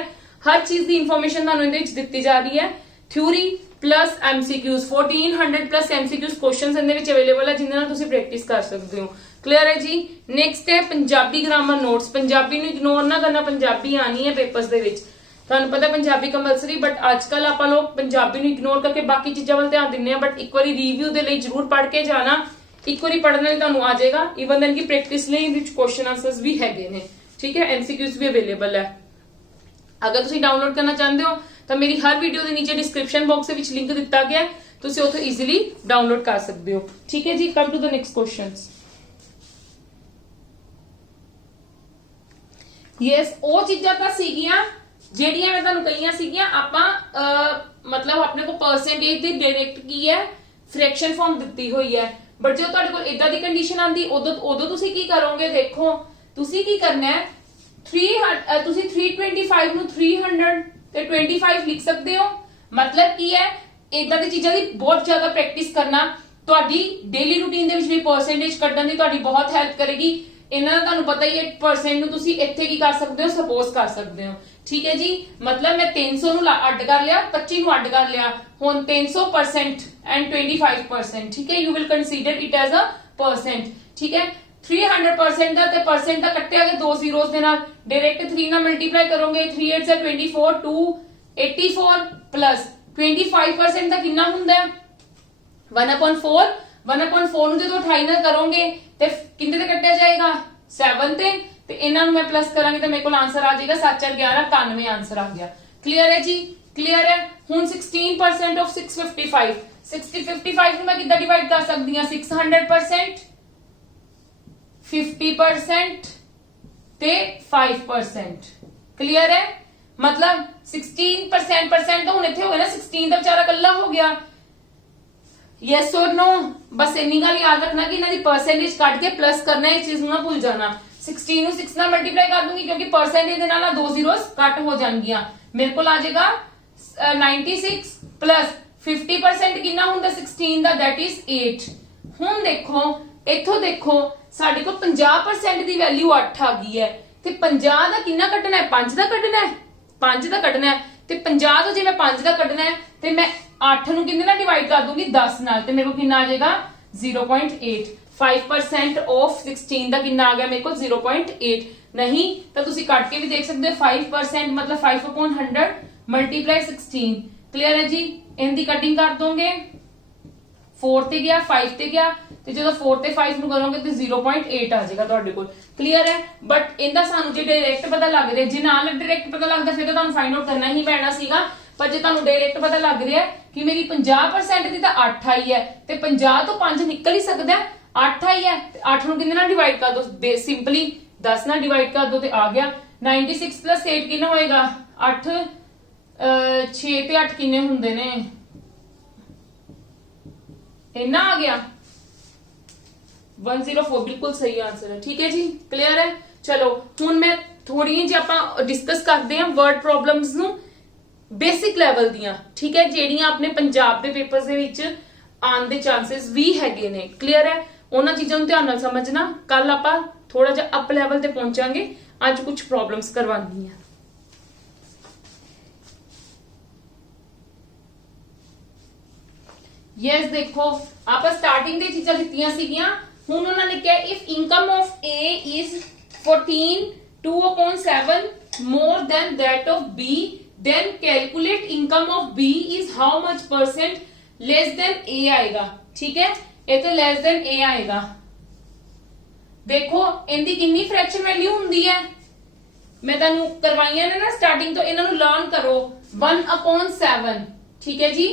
ਹਰ ਚੀਜ਼ ਦੀ ਇਨਫੋਰਮੇਸ਼ਨ ਤੁਹਾਨੂੰ ਇਹਦੇ ਵਿੱਚ ਦਿੱਤੀ ਜਾ ਰਹੀ ਹੈ। Theory plus MCQs 1400 plus MCQs questions ਇਹਦੇ ਵਿੱਚ ਅਵੇਲੇਬਲ ਹੈ ਜਿਨ੍ਹਾਂ ਨਾਲ ਤੁਸੀਂ ਪ੍ਰੈਕਟਿਸ ਕਰ ਸਕਦੇ ਹੋ। ਕਲੀਅਰ ਹੈ ਜੀ। ਨੈਕਸਟ ਹੈ ਪੰਜਾਬੀ ਗ੍ਰਾਮਰ ਨੋਟਸ। ਪੰਜਾਬੀ ਨੂੰ ਇਗਨੋਰ ਨਾ ਕਰਨਾ, ਪੰਜਾਬੀ ਆਣੀ ਹੈ ਪੇਪਰਸ ਦੇ ਵਿੱਚ, ਤੁਹਾਨੂੰ ਪਤਾ ਪੰਜਾਬੀ ਕੰਪਲਸਰੀ, ਬਟ ਅੱਜਕੱਲ ਆਪਾਂ ਲੋਕ ਪੰਜਾਬੀ ਨੂੰ ਇਗਨੋਰ ਕਰਕੇ ਬਾਕੀ ਚੀਜ਼ਾਂ ਵੱਲ ਧਿਆਨ ਦਿੰਦੇ ਆ। ਬਟ ਇੱਕ ਵਾਰੀ ਰਿਵਿਊ ਦੇ ਲਈ ਜਰੂਰ ਪੜ੍ਹ ਕੇ ਜਾਣਾ, ਇੱਕ ਵਾਰੀ ਪੜ੍ਹਨ ਨਾਲ ਤੁਹਾਨੂੰ ਆ ਜਾਏਗਾ। ਇਵਨ ਦੈਨ ਕਿ ਪ੍ਰੈਕਟਿਸ ਲਈ ਇਹਦੇ ਵਿੱਚ ਕੁਐਸਚਨ ਆਨਸਰਸ ਵੀ ਹੈਗੇ ਨੇ, ਠੀਕ ਹੈ, ਐਮਸੀਕਿਊਜ਼ ਵੀ ਅਵੇਲੇਬਲ ਹੈ। ਅਗਰ ਤੁਸੀਂ ਡਾਊਨਲੋਡ ਕਰਨਾ ਚਾਹੁੰਦੇ ਹੋ ਤਾਂ ਮੇਰੀ ਹਰ ਵੀਡੀਓ ਦੇ ਨੀਚੇ ਡਿਸਕ੍ਰਿਪਸ਼ਨ ਬਾਕਸ ਦੇ ਵਿੱਚ ਲਿੰਕ ਦਿੱਤਾ ਗਿਆ ਹੈ, ਤੁਸੀਂ ਉੱਥੋਂ ਈਜ਼ੀਲੀ ਡਾਊਨਲੋਡ ਕਰ ਸਕਦੇ ਹੋ। ਠੀਕ ਹੈ ਜੀ, come to the next questions. Yes, ਉਹ ਚੀਜ਼ਾਂ ਤਾਂ ਸੀਗੀਆਂ ਜਿਹੜੀਆਂ ਮੈਂ ਤੁਹਾਨੂੰ ਕਹੀਆਂ ਸੀਗੀਆਂ। ਆਪਾਂ ਮਤਲਬ ਆਪਣੇ ਕੋਲ ਪਰਸੈਂਟੇਜ ਦੀ ਡਾਇਰੈਕਟ ਕੀ ਹੈ ਫ੍ਰੈਕਸ਼ਨ ਫਾਰਮ ਦਿੱਤੀ ਹੋਈ ਹੈ, ਬਟ ਜਦੋਂ ਤੁਹਾਡੇ ਕੋਲ ਇਦਾਂ ਦੀ ਕੰਡੀਸ਼ਨ ਆਂਦੀ ਉਦੋਂ ਤੁਸੀਂ ਕੀ ਕਰੋਗੇ? ਦੇਖੋ ਤੁਸੀਂ ਕੀ ਕਰਨਾ ਹੈ, ਤੁਸੀਂ 325 ਨੂੰ 300 ਤੇ 25 ਲਿਖ ਸਕਦੇ ਹੋ। ਮਤਲਬ ਕੀ ਹੈ, ਇਦਾਂ ਦੀ ਚੀਜ਼ਾਂ ਦੀ ਬਹੁਤ ਜ਼ਿਆਦਾ ਪ੍ਰੈਕਟਿਸ ਕਰਨਾ ਤੁਹਾਡੀ ਡੇਲੀ ਰੂਟੀਨ ਦੇ ਵਿੱਚ ਵੀ ਪਰਸੈਂਟੇਜ ਕੱਢਣ ਦੀ ਤੁਹਾਡੀ ਬਹੁਤ ਹੈਲਪ ਕਰੇਗੀ। ਇਹਨਾਂ ਦਾ ਤੁਹਾਨੂੰ ਪਤਾ ਹੀ ਹੈ ਪਰਸੈਂਟ ਨੂੰ ਤੁਸੀਂ ਇੱਥੇ ਕੀ ਕਰ ਸਕਦੇ ਹੋ, ਸਪੋਜ਼ ਕਰ ਸਕਦੇ ਹੋ। ਠੀਕ ਹੈ ਜੀ, ਮਤਲਬ ਮੈਂ 300 ਨੂੰ ਅੱਡ ਕਰ ਲਿਆ, 25 ਨੂੰ ਅੱਡ ਕਰ ਲਿਆ, ਹੁਣ 300% ਐਂਡ 25%। ਠੀਕ ਹੈ, you will consider it as a percent. ਠੀਕ ਹੈ, 300% ਦਾ ਤੇ ਪਰਸੈਂਟ ਦਾ ਕੱਟਿਆ ਗਿਆ ਦੋ ਜ਼ੀਰੋਜ਼ ਦੇ ਨਾਲ, ਡਾਇਰੈਕਟ 3 ਨਾਲ ਮਲਟੀਪਲਾਈ ਕਰੋਗੇ, 3 8 ਹੈ 24, 284 ਪਲੱਸ 25% ਦਾ ਕਿੰਨਾ ਹੁੰਦਾ ਹੈ 1/4। 1/4 ਨੂੰ ਜਦੋਂ 28 ਨਾਲ ਕਰੋਗੇ ਤੇ ਕਿੰਨੇ ਤੇ ਕੱਟਿਆ ਜਾਏਗਾ 7 ਤੇ ਇਹਨਾਂ ਨੂੰ ਮੈਂ ਪਲੱਸ ਕਰਾਂਗੇ ਤਾਂ ਮੇਰੇ ਕੋਲ ਆਨਸਰ ਆ ਜਾਏਗਾ 7 4 11 91 ਆਨਸਰ ਆ ਗਿਆ। ਕਲੀਅਰ ਹੈ ਜੀ, ਕਲੀਅਰ ਹੈ। ਹੁਣ 16% ਆਫ 655, 655 ਨੂੰ ਮੈਂ ਕਿੱਦਾਂ ਡਿਵਾਈਡ ਕਰ ਸਕਦੀ ਹਾਂ 600%, 50% ਤੇ 5%। ਕਲੀਅਰ ਹੈ, ਮਤਲਬ 16% ਤਾਂ ਹੁਣ ਇੱਥੇ ਹੋ ਗਿਆ ਨਾ, 16 ਦਾ ਵਿਚਾਰਾ ਕੱਲਾ ਹੋ ਗਿਆ। ਯੈਸ ਔਰ ਨੋ, ਬਸ ਇੰਨੀ ਗੱਲ ਯਾਦ ਰੱਖਣਾ ਕਿ ਇਹਨਾਂ ਦੀ ਪਰਸੈਂਟੇਜ ਕੱਢ ਕੇ ਪਲੱਸ ਕਰਨਾ, ਇਸ ਚੀਜ਼ ਨੂੰ ਨਾ ਭੁੱਲ ਜਾਣਾ। 16 ਨੂੰ 6 ਨਾਲ ਮਲਟੀਪਲਾਈ ਕਰ ਦੂੰਗੀ ਕਿਉਂਕਿ ਪਰਸੈਂਟੇਜ ਦੇ ਨਾਲ ਦੋ ਜ਼ੀਰੋਸ ਕੱਟ ਹੋ ਜਾਣਗੀਆਂ, ਮੇਰੇ ਕੋਲ ਆ ਜਾਏਗਾ 96 ਪਲੱਸ 50% ਕਿੰਨਾ ਹੁੰਦਾ 16 ਦਾ, that is 8। ਹੁਣ ਦੇਖੋ ਇੱਥੋਂ ਦੇਖੋ ਸਾਡੇ ਕੋਲ 50% ਦੀ ਵੈਲਿਊ 8 ਆ ਗਈ ਹੈ ਤੇ 50 ਦਾ ਕਿੰਨਾ ਕੱਢਣਾ ਹੈ 5 ਦਾ ਕੱਢਣਾ ਹੈ, 5 ਦਾ ਕੱਢਣਾ ਹੈ ਤੇ 50 ਤੋਂ ਜੇ ਮੈਂ 5 ਦਾ ਕੱਢਣਾ ਹੈ ਤੇ ਮੈਂ 8 ਨੂੰ ਕਿੰਨੇ ਨਾਲ ਡਿਵਾਈਡ ਕਰ ਦੂੰਗੀ 10 ਨਾਲ ਤੇ ਮੇਰੇ ਕੋਲ ਕਿੰਨਾ ਆ ਜਾਏਗਾ 0.8। 5% ਆਫ 16 ਦਾ ਕਿੰਨਾ ਆ ਗਿਆ ਮੇਰੇ ਕੋਲ 0.8। ਨਹੀਂ ਤਾਂ ਤੁਸੀਂ ਕੱਟ ਕੇ ਵੀ ਦੇਖ ਸਕਦੇ ਹੋ 5% ਮਤਲਬ 5/100 ਮਲਟੀਪਲਾਈ 16। ਕਲੀਅਰ ਹੈ ਜੀ, ਇਹਦੀ ਕਟਿੰਗ ਕਰ ਦੋਗੇ 4 ਤੇ ਗਿਆ 5 ਤੇ ਗਿਆ ਤੇ ਜਦੋਂ 4 ਤੇ 5 ਨੂੰ ਕਰੋਗੇ ਤੇ 0.8 ਆ ਜਾਏਗਾ ਤੁਹਾਡੇ ਕੋਲ। ਕਲੀਅਰ ਹੈ, ਬਟ ਇਹਦਾ ਸਾਨੂੰ ਜੇ ਡਾਇਰੈਕਟ ਪਤਾ ਲੱਗ ਰਿਹਾ, ਜੇ ਨਾਲ ਡਾਇਰੈਕਟ ਪਤਾ ਲੱਗਦਾ ਫਿਰ ਤਾਂ ਤੁਹਾਨੂੰ ਫਾਈਂਡ ਆਊਟ ਕਰਨਾ ਹੀ ਪੈਣਾ ਸੀਗਾ, ਪਰ ਜੇ ਤੁਹਾਨੂੰ ਡਾਇਰੈਕਟ ਪਤਾ ਲੱਗ ਰਿਹਾ ਕਿ ਮੇਰੀ 50% ਦੀ ਤਾਂ 8 ਆਈ ਹੈ ਤੇ 50 ਤੋਂ 5 ਨਿਕਲ ਹੀ ਸਕਦਾ, 8 ਆਈ ਹੈ ਤੇ 8 ਨੂੰ ਕਿੰਨੇ ਨਾਲ ਡਿਵਾਈਡ ਕਰ ਦੋ, ਸਿੰਪਲੀ 10 ਨਾਲ ਡਿਵਾਈਡ ਕਰ ਦੋ ਤੇ ਆ ਗਿਆ 96 ਪਲੱਸ 8 ਕਿੰਨਾ ਹੋਏਗਾ 8 6 ਤੇ 8 ਕਿੰਨੇ ਹੁੰਦੇ ਨੇ, ਇੰਨਾ ਆ ਗਿਆ 104। ਬਿਲਕੁਲ ਸਹੀ ਆਂਸਰ ਹੈ। ਠੀਕ ਹੈ ਜੀ, ਕਲੀਅਰ ਹੈ। ਚਲੋ ਹੁਣ ਮੈਂ ਥੋੜੀ ਜਿਹੀ ਆਪਾਂ ਡਿਸਕਸ ਕਰਦੇ ਹਾਂ ਵਰਡ ਪ੍ਰੋਬਲਮਸ ਨੂੰ ਬੇਸਿਕ ਲੈਵਲ ਦੀਆਂ, ਠੀਕ ਹੈ, ਜਿਹੜੀਆਂ ਆਪਣੇ ਪੰਜਾਬ ਦੇ ਪੇਪਰਸ ਦੇ ਵਿੱਚ ਆਉਣ ਦੇ ਚਾਂਸਸ ਵੀ ਹੈਗੇ ਨੇ। ਕਲੀਅਰ ਹੈ, ਉਹਨਾਂ ਚੀਜ਼ਾਂ ਨੂੰ ਧਿਆਨ ਨਾਲ ਸਮਝਣਾ। ਕੱਲ ਆਪਾਂ ਥੋੜਾ ਜਿਹਾ ਅਪ ਲੈਵਲ ਤੇ ਪਹੁੰਚਾਂਗੇ, ਅੱਜ ਕੁਝ ਪ੍ਰੋਬਲਮਸ ਕਰਵਾਉਣੀ ਹੈ। ਯੈਸ, ਦੇਖੋ ਆਪਾਂ ਸਟਾਰਟਿੰਗ ਦੇ ਚੀਜ਼ਾਂ ਦਿੱਤੀਆਂ ਸੀਗੀਆਂ, ਹੁਣ ਉਹਨਾਂ ਨੇ ਕਿਹਾ if income of A is 14 2/7 more than that of B then calculate income of B is how much percent less than A ਆਏਗਾ। ਠੀਕ ਹੈ, ਇਹ ਤੇ less than A ਆਏਗਾ। ਦੇਖੋ ਇਹਦੀ ਕਿੰਨੀ ਫ੍ਰੈਕਸ਼ਨ ਵੈਲਿਊ ਹੁੰਦੀ ਹੈ, ਮੈਂ ਤੁਹਾਨੂੰ ਕਰਵਾਈਆਂ ਨੇ ਨਾ ਸਟਾਰਟਿੰਗ ਤੋਂ, ਇਹਨਾਂ ਨੂੰ ਲਰਨ ਕਰੋ 1/7। ਠੀਕ ਹੈ ਜੀ,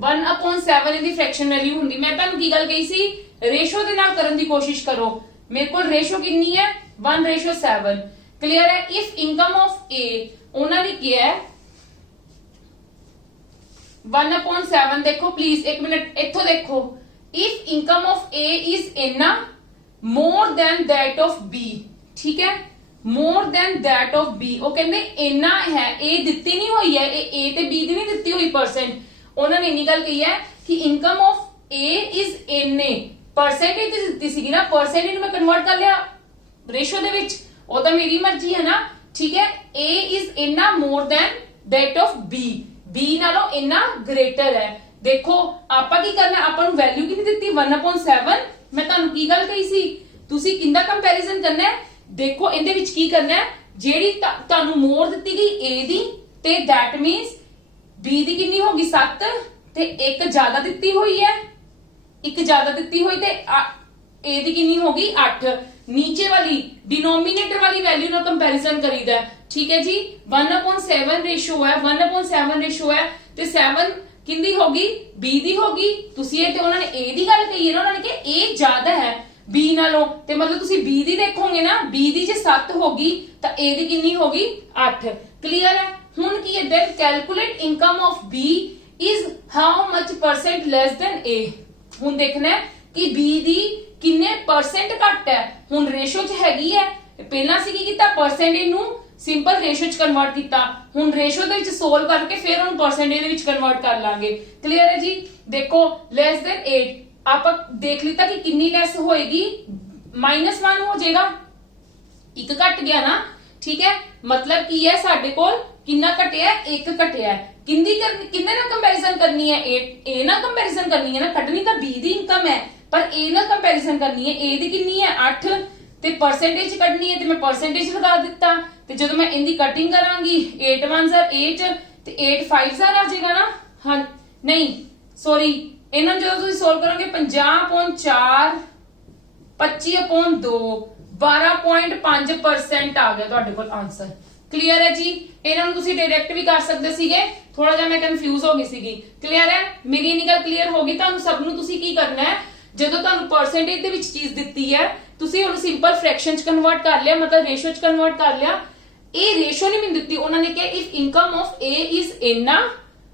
1/7 ਇਹਦੀ ਫ੍ਰੈਕਸ਼ਨ ਵੈਲਿਊ ਹੁੰਦੀ। ਮੈਂ ਤੁਹਾਨੂੰ ਕੀ ਗੱਲ ਕਹੀ ਸੀ, ਰੇਸ਼ੋ ਦੇ ਨਾਲ ਕਰਨ ਦੀ ਕੋਸ਼ਿਸ਼ ਕਰੋ। ਮੇਰੇ ਕੋਲ ਰੇਸ਼ੋ ਕਿੰਨੀ ਹੈ 1:7। ਕਲੀਅਰ ਹੈ। ਇਫ ਇਨਕਮ ਆਫ A ਉਹਨਾਂ ਨੇ ਕਿਹਾ ਹੈ 1/7। ਦੇਖੋ ਪਲੀਜ਼ ਇੱਕ ਮਿੰਟ ਇੱਥੋਂ ਦੇਖੋ, if income of A is ਇੰਨਾ more than that of B, ਠੀਕ ਹੈ, more than that of B। ਉਹ ਕਹਿੰਦੇ ਇੰਨਾ ਹੈ, A ਦਿੱਤੀ ਨਹੀਂ ਹੋਈ ਹੈ, ਇਹ A ਤੇ B ਦੀ ਨਹੀਂ ਦਿੱਤੀ ਹੋਈ ਪਰਸੈਂਟ। ਉਹਨਾਂ ਨੇ ਇੰਨੀ ਗੱਲ ਕਹੀ ਹੈ ਕਿ ਇਨਕਮ ਆਫ A ਇਜ਼ ਇੰਨੇ। ਪਰਸੈਂਟੇਜ ਦਿੱਤੀ ਸੀਗੀ ਨਾ, ਪਰਸੈਂਟੇਜ ਨੂੰ ਮੈਂ ਕਨਵਰਟ ਕਰ ਲਿਆ ਰੇਸ਼ੋ ਦੇ ਵਿੱਚ, ਉਹ ਤਾਂ ਮੇਰੀ ਮਰਜ਼ੀ ਹੈ ਨਾ। ਠੀਕ ਹੈ, A ਇਜ਼ ਇੰਨਾ more than that of B, B ਨਾਲੋਂ ਇੰਨਾ ਗ੍ਰੇਟਰ ਹੈ। ਦੇਖੋ ਆਪਾਂ ਕੀ ਕਰਨਾ, ਆਪਾਂ ਨੂੰ ਵੈਲਿਊ ਕਿੰਨੀ ਦਿੱਤੀ 1/7। ਮੈਂ ਤੁਹਾਨੂੰ ਕੀ ਗੱਲ ਕਹੀ ਸੀ, ਤੁਸੀਂ ਕਿੰਦਾ ਕੰਪੈਰੀਜ਼ਨ ਕਰਨਾ ਹੈ। ਦੇਖੋ ਇਹਦੇ ਵਿੱਚ ਕੀ ਕਰਨਾ ਹੈ, ਜਿਹੜੀ ਤੁਹਾਨੂੰ ਮੋਰ ਦਿੱਤੀ ਗਈ A ਦੀ ਤੇ that means B ਦੀ ਕਿੰਨੀ ਹੋਗੀ 7 ਤੇ ਇੱਕ ਜ਼ਿਆਦਾ ਦਿੱਤੀ ਹੋਈ ਹੈ, ਇੱਕ ਜ਼ਿਆਦਾ ਦਿੱਤੀ ਹੋਈ ਤੇ A ਦੀ ਕਿੰਨੀ ਹੋਗੀ 8। ਨੀਚੇ ਵਾਲੀ डिनोमिनेटर वाली वैल्यू ਨਾਲ ਕੰਪੈਰੀਜ਼ਨ ਕਰੀਦਾ। ਠੀਕ ਹੈ ਜੀ, 1/7 ਰੇਸ਼ੋ ਹੈ, 1/7 ਰੇਸ਼ੋ ਹੈ ਤੇ 7 ਕਿੰਦੀ ਹੋਗੀ B ਦੀ ਹੋਗੀ। ਤੁਸੀਂ ਇਹ ਤੇ ਉਹਨਾਂ ਨੇ A ਦੀ ਗੱਲ ਕਹੀ ਹੈ ਨਾ, ਉਹਨਾਂ ਨੇ ਕਿਹਾ A ਜ਼ਿਆਦਾ ਹੈ B ਨਾਲੋਂ, ਤੇ ਮਤਲਬ ਤੁਸੀਂ B ਦੀ ਦੇਖੋਗੇ ਨਾ, B ਦੀ ਜੇ 7 ਹੋਗੀ ਤਾਂ A ਦੀ ਕਿੰਨੀ ਹੋਗੀ 8। ਕਲੀਅਰ ਹੈ। ਹੁਣ ਕੀ ਹੈ, then calculate income of B is how much percent less than A। ਹੁਣ ਦੇਖਣਾ ਹੈ ਕਿ B ਦੀ ਕਿੰਨੇ ਪਰਸੈਂਟ ਘੱਟ ਹੈ। ਹੁਣ ਰੇਸ਼ੋ ਚ ਹੈਗੀ ਹੈ, ਪਹਿਲਾਂ ਸੀ ਕੀ ਕੀਤਾ, ਪਰਸੈਂਟੇਜ ਨੂੰ ਸਿੰਪਲ ਰੇਸ਼ੋ ਚ ਕਨਵਰਟ ਕੀਤਾ। ਹੁਣ ਰੇਸ਼ੋ ਦੇ ਵਿੱਚ ਸੋਲਵ ਕਰਕੇ ਫਿਰ ਉਹਨੂੰ ਪਰਸੈਂਟੇਜ ਦੇ ਵਿੱਚ ਕਨਵਰਟ ਕਰ ਲਾਂਗੇ। ਕਲੀਅਰ ਹੈ ਜੀ। ਦੇਖੋ ਲੈਸ ਦੈਨ 8 ਆਪਾਂ ਦੇਖ ਲਿੱਤਾ ਕਿ ਕਿੰਨੀ ਲੈਸ ਹੋਏਗੀ, -1 ਹੋ ਜਾਏਗਾ, ਇੱਕ ਘਟ ਗਿਆ ਨਾ। ਠੀਕ ਹੈ, ਮਤਲਬ ਕੀ ਹੈ, ਸਾਡੇ ਕੋਲ ਕਿੰਨਾ ਘਟਿਆ, ਇੱਕ ਘਟਿਆ। ਕਿੰਨੇ ਨਾਲ ਕੰਪੈਰੀਜ਼ਨ ਕਰਨੀ ਹੈ, A ਨਾਲ ਕੰਪੈਰੀਜ਼ਨ ਕਰਨੀ ਹੈ ਨਾ, ਕੱਢਣੀ ਤਾਂ B ਦੀ ਇਨਕਮ ਹੈ ਪਰ A ਨਾਲ ਕੰਪੈਰੀਜ਼ਨ ਕਰਨੀ ਹੈ। A ਦੀ ਕਿੰਨੀ ਹੈ 8 ਤੇ ਪਰਸੈਂਟੇਜ ਕੱਢਣੀ ਹੈ ਤੇ ਮੈਂ ਪਰਸੈਂਟੇਜ ਲਗਾ ਦਿੱਤਾ। ਤੇ ਜਦੋਂ ਮੈਂ ਇਹਦੀ ਕਟਿੰਗ ਕਰਾਂਗੀ 8 1s 8 ਤੇ 8 5s ਆ ਜਾਏਗਾ ਨਾ। ਹਾਂ ਨਹੀਂ ਸੌਰੀ, ਇਹਨਾਂ ਨੂੰ ਜਦੋਂ ਤੁਸੀਂ ਸੋਲਵ ਕਰੋਗੇ 50/4 25/2 12.5% ਆ ਗਿਆ ਤੁਹਾਡੇ ਕੋਲ ਆਨਸਰ। ਕਲੀਅਰ ਹੈ ਜੀ। ਇਹਨਾਂ ਨੂੰ ਤੁਸੀਂ ਡਾਇਰੈਕਟ ਵੀ ਕਰ ਸਕਦੇ ਸੀਗੇ, ਥੋੜਾ ਜਿਹਾ ਮੈਂ ਕਨਫਿਊਜ਼ ਹੋ ਗਈ ਸੀਗੀ। ਕਲੀਅਰ ਹੈ, ਮੇਰੀ ਇੰਨੀ ਗੱਲ ਕਲੀਅਰ ਹੋ ਗਈ। ਤੁਹਾਨੂੰ ਸਭ ਨੂੰ ਤੁਸੀਂ ਕੀ ਕਰਨਾ ਹੈ, ਜਦੋਂ ਤੁਹਾਨੂੰ ਪਰਸੈਂਟੇਜ ਦੇ ਵਿੱਚ ਚੀਜ਼ ਦਿੱਤੀ ਹੈ ਤੁਸੀਂ ਉਹਨੂੰ ਸਿੰਪਲ ਫ੍ਰੈਕਸ਼ਨ ਚ ਕਨਵਰਟ ਕਰ ਲਿਆ, ਮਤਲਬ ਰੇਸ਼ੋ ਚ ਕਨਵਰਟ ਕਰ ਲਿਆ। ਇਹ ਰੇਸ਼ੋ ਨਹੀਂ ਮੈਨੂੰ ਦਿੱਤੀ, ਉਹਨਾਂ ਨੇ ਕਿਹਾ if income of A is ਇੰਨਾ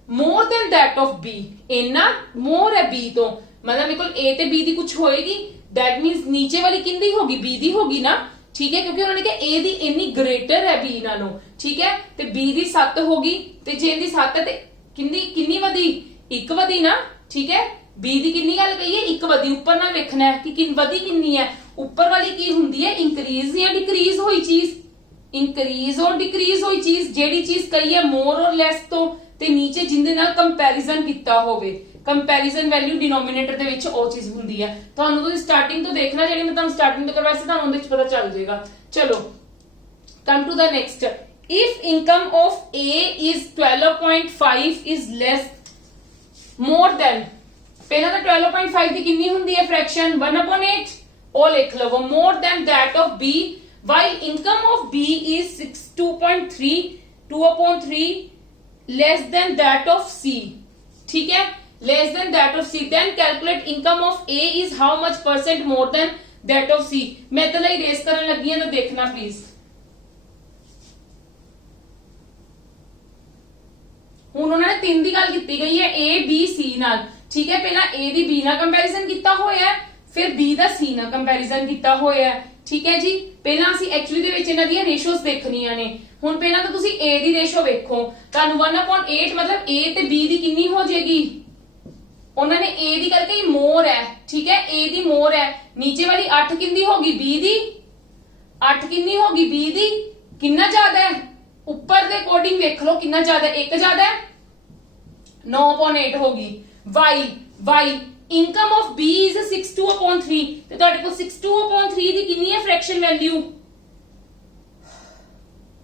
more than that of B, ਇੰਨਾ more ਹੈ B ਤੋਂ, ਮਤਲਬ ਮੇਰੇ ਕੋਲ A ਤੇ B ਦੀ ਕੁਝ ਹੋਏਗੀ, that means ਨੀਚੇ ਵਾਲੀ ਕਿੰਦੀ ਹੋਗੀ B ਦੀ ਹੋਗੀ ਨਾ। ਠੀਕ ਹੈ, ਕਿਉਂਕਿ ਉਹਨਾਂ ਨੇ ਕਿਹਾ A ਦੀ ਇੰਨੀ ਗ੍ਰੇਟਰ ਹੈ B ਨਾਲੋਂ। ਠੀਕ ਹੈ, ਤੇ B ਦੀ 7 ਹੋਗੀ ਤੇ ਜੇ ਇਹਦੀ 7 ਹੈ ਤੇ ਕਿੰਨੀ ਵਧੀ, 1 ਵਧੀ ਨਾ। ਠੀਕ ਹੈ, B ਦੀ ਕਿੰਨੀ ਗੱਲ ਕਹੀ ਹੈ, 1 ਵਧੀ। ਉੱਪਰ ਨਾਲ ਵੇਖਣਾ ਹੈ ਕਿ ਵਧੀ ਕਿੰਨੀ ਹੈ। ਉੱਪਰ ਵਾਲੀ ਕੀ ਹੁੰਦੀ ਹੈ, ਇੰਕਰੀਜ਼ ਜਾਂ ਡਿਕਰੀਜ਼ ਹੋਈ ਚੀਜ਼, ਇੰਕਰੀਜ਼ ਔਰ ਡਿਕਰੀਜ਼ ਹੋਈ ਚੀਜ਼। ਜਿਹੜੀ ਚੀਜ਼ ਕਹੀ ਹੈ ਮੋਰ ਔਰ ਲੈਸ ਤੋਂ, ਤੇ ਨੀਚੇ ਜਿੰਦੇ ਨਾਲ ਕੰਪੈਰੀਜ਼ਨ ਕੀਤਾ ਹੋਵੇ, ਕੰਪੈਰੀਜ਼ਨ ਵੈਲਿਊ ਡਿਨੋਮੀਨੇਟਰ ਦੇ ਵਿੱਚ ਉਹ ਚੀਜ਼ ਹੁੰਦੀ ਹੈ। ਤੁਹਾਨੂੰ ਤੁਸੀਂ ਸਟਾਰਟਿੰਗ ਤੋਂ ਦੇਖਣਾ, ਜਿਹੜੀ ਮੈਂ ਤੁਹਾਨੂੰ ਸਟਾਰਟਿੰਗ ਤੋਂ ਕਰਵਾਈ ਸੀ ਤੁਹਾਨੂੰ ਉਹਦੇ ਵਿੱਚ ਪਤਾ ਚੱਲ ਜਾਏਗਾ। ਚਲੋ come to the next. If income of A is 12.5 is less more than, ਪਹਿਲਾਂ ਤਾਂ 12.5 ਦੀ ਕਿੰਨੀ ਹੁੰਦੀ ਹੈ ਫ੍ਰੈਕਸ਼ਨ 1/8, ਉਹ ਲਿਖ ਲਵੋ, more than that of B, while income of B is 2.3 less than that of C। ठीक है, less than that of C, then calculate income of A is how much percent more than that of C। मैं तो like race करने लगी है तो देखना please. ਹੁਣ ਉਹਨਾਂ ਨੇ 3 ਦੀ ਗੱਲ ਕੀਤੀ ਗਈ ਹੈ A B C ਨਾਲ। ਠੀਕ ਹੈ, ਪਹਿਲਾਂ A ਦੀ B ਨਾਲ ਕੰਪੈਰੀਜ਼ਨ ਕੀਤਾ ਹੋਇਆ ਹੈ, ਫਿਰ B ਦਾ C ਨਾਲ ਕੰਪੈਰੀਜ਼ਨ ਕੀਤਾ ਹੋਇਆ ਹੈ। ਠੀਕ ਹੈ ਜੀ, ਪਹਿਲਾਂ ਅਸੀਂ ਐਕਚੁਅਲੀ ਦੇ ਵਿੱਚ ਇਹਨਾਂ ਦੀਆਂ ਰੇਸ਼ੋਸ ਦੇਖਣੀਆਂ ਨੇ। ਹੁਣ ਪਹਿਲਾਂ ਤਾਂ ਤੁਸੀਂ A ਦੀ ਰੇਸ਼ੋ ਵੇਖੋ, ਤੁਹਾਨੂੰ 1/8 ਮਤਲਬ A ਤੇ B ਦੀ ਕਿੰਨੀ ਹੋ ਜਾਏਗੀ। ਉਹਨਾਂ ਨੇ A ਦੀ ਕਰਕੇ ਮੋਰ ਹੈ। ਠੀਕ ਹੈ, A ਦੀ ਮੋਰ ਹੈ, ਨੀਚੇ ਵਾਲੀ 8 ਕਿੰਨੀ ਹੋਗੀ B ਦੀ, 8 ਕਿੰਨੀ ਹੋਗੀ B ਦੀ, ਕਿੰਨਾ ਜ਼ਿਆਦਾ ਹੈ ਉੱਪਰ ਦੇ ਅਕੋਰਡਿੰਗ ਵੇਖ ਲਓ ਕਿੰਨਾ ਜ਼ਿਆਦਾ, ਇੱਕ ਜ਼ਿਆਦਾ ਹੈ 9.8 ਹੋਗੀ। y income of B is 62/3 ਤੇ ਤੁਹਾਡੇ ਕੋਲ 62/3 ਦੀ ਕਿੰਨੀ ਹੈ ਫ੍ਰੈਕਸ਼ਨ ਵੈਲਿਊ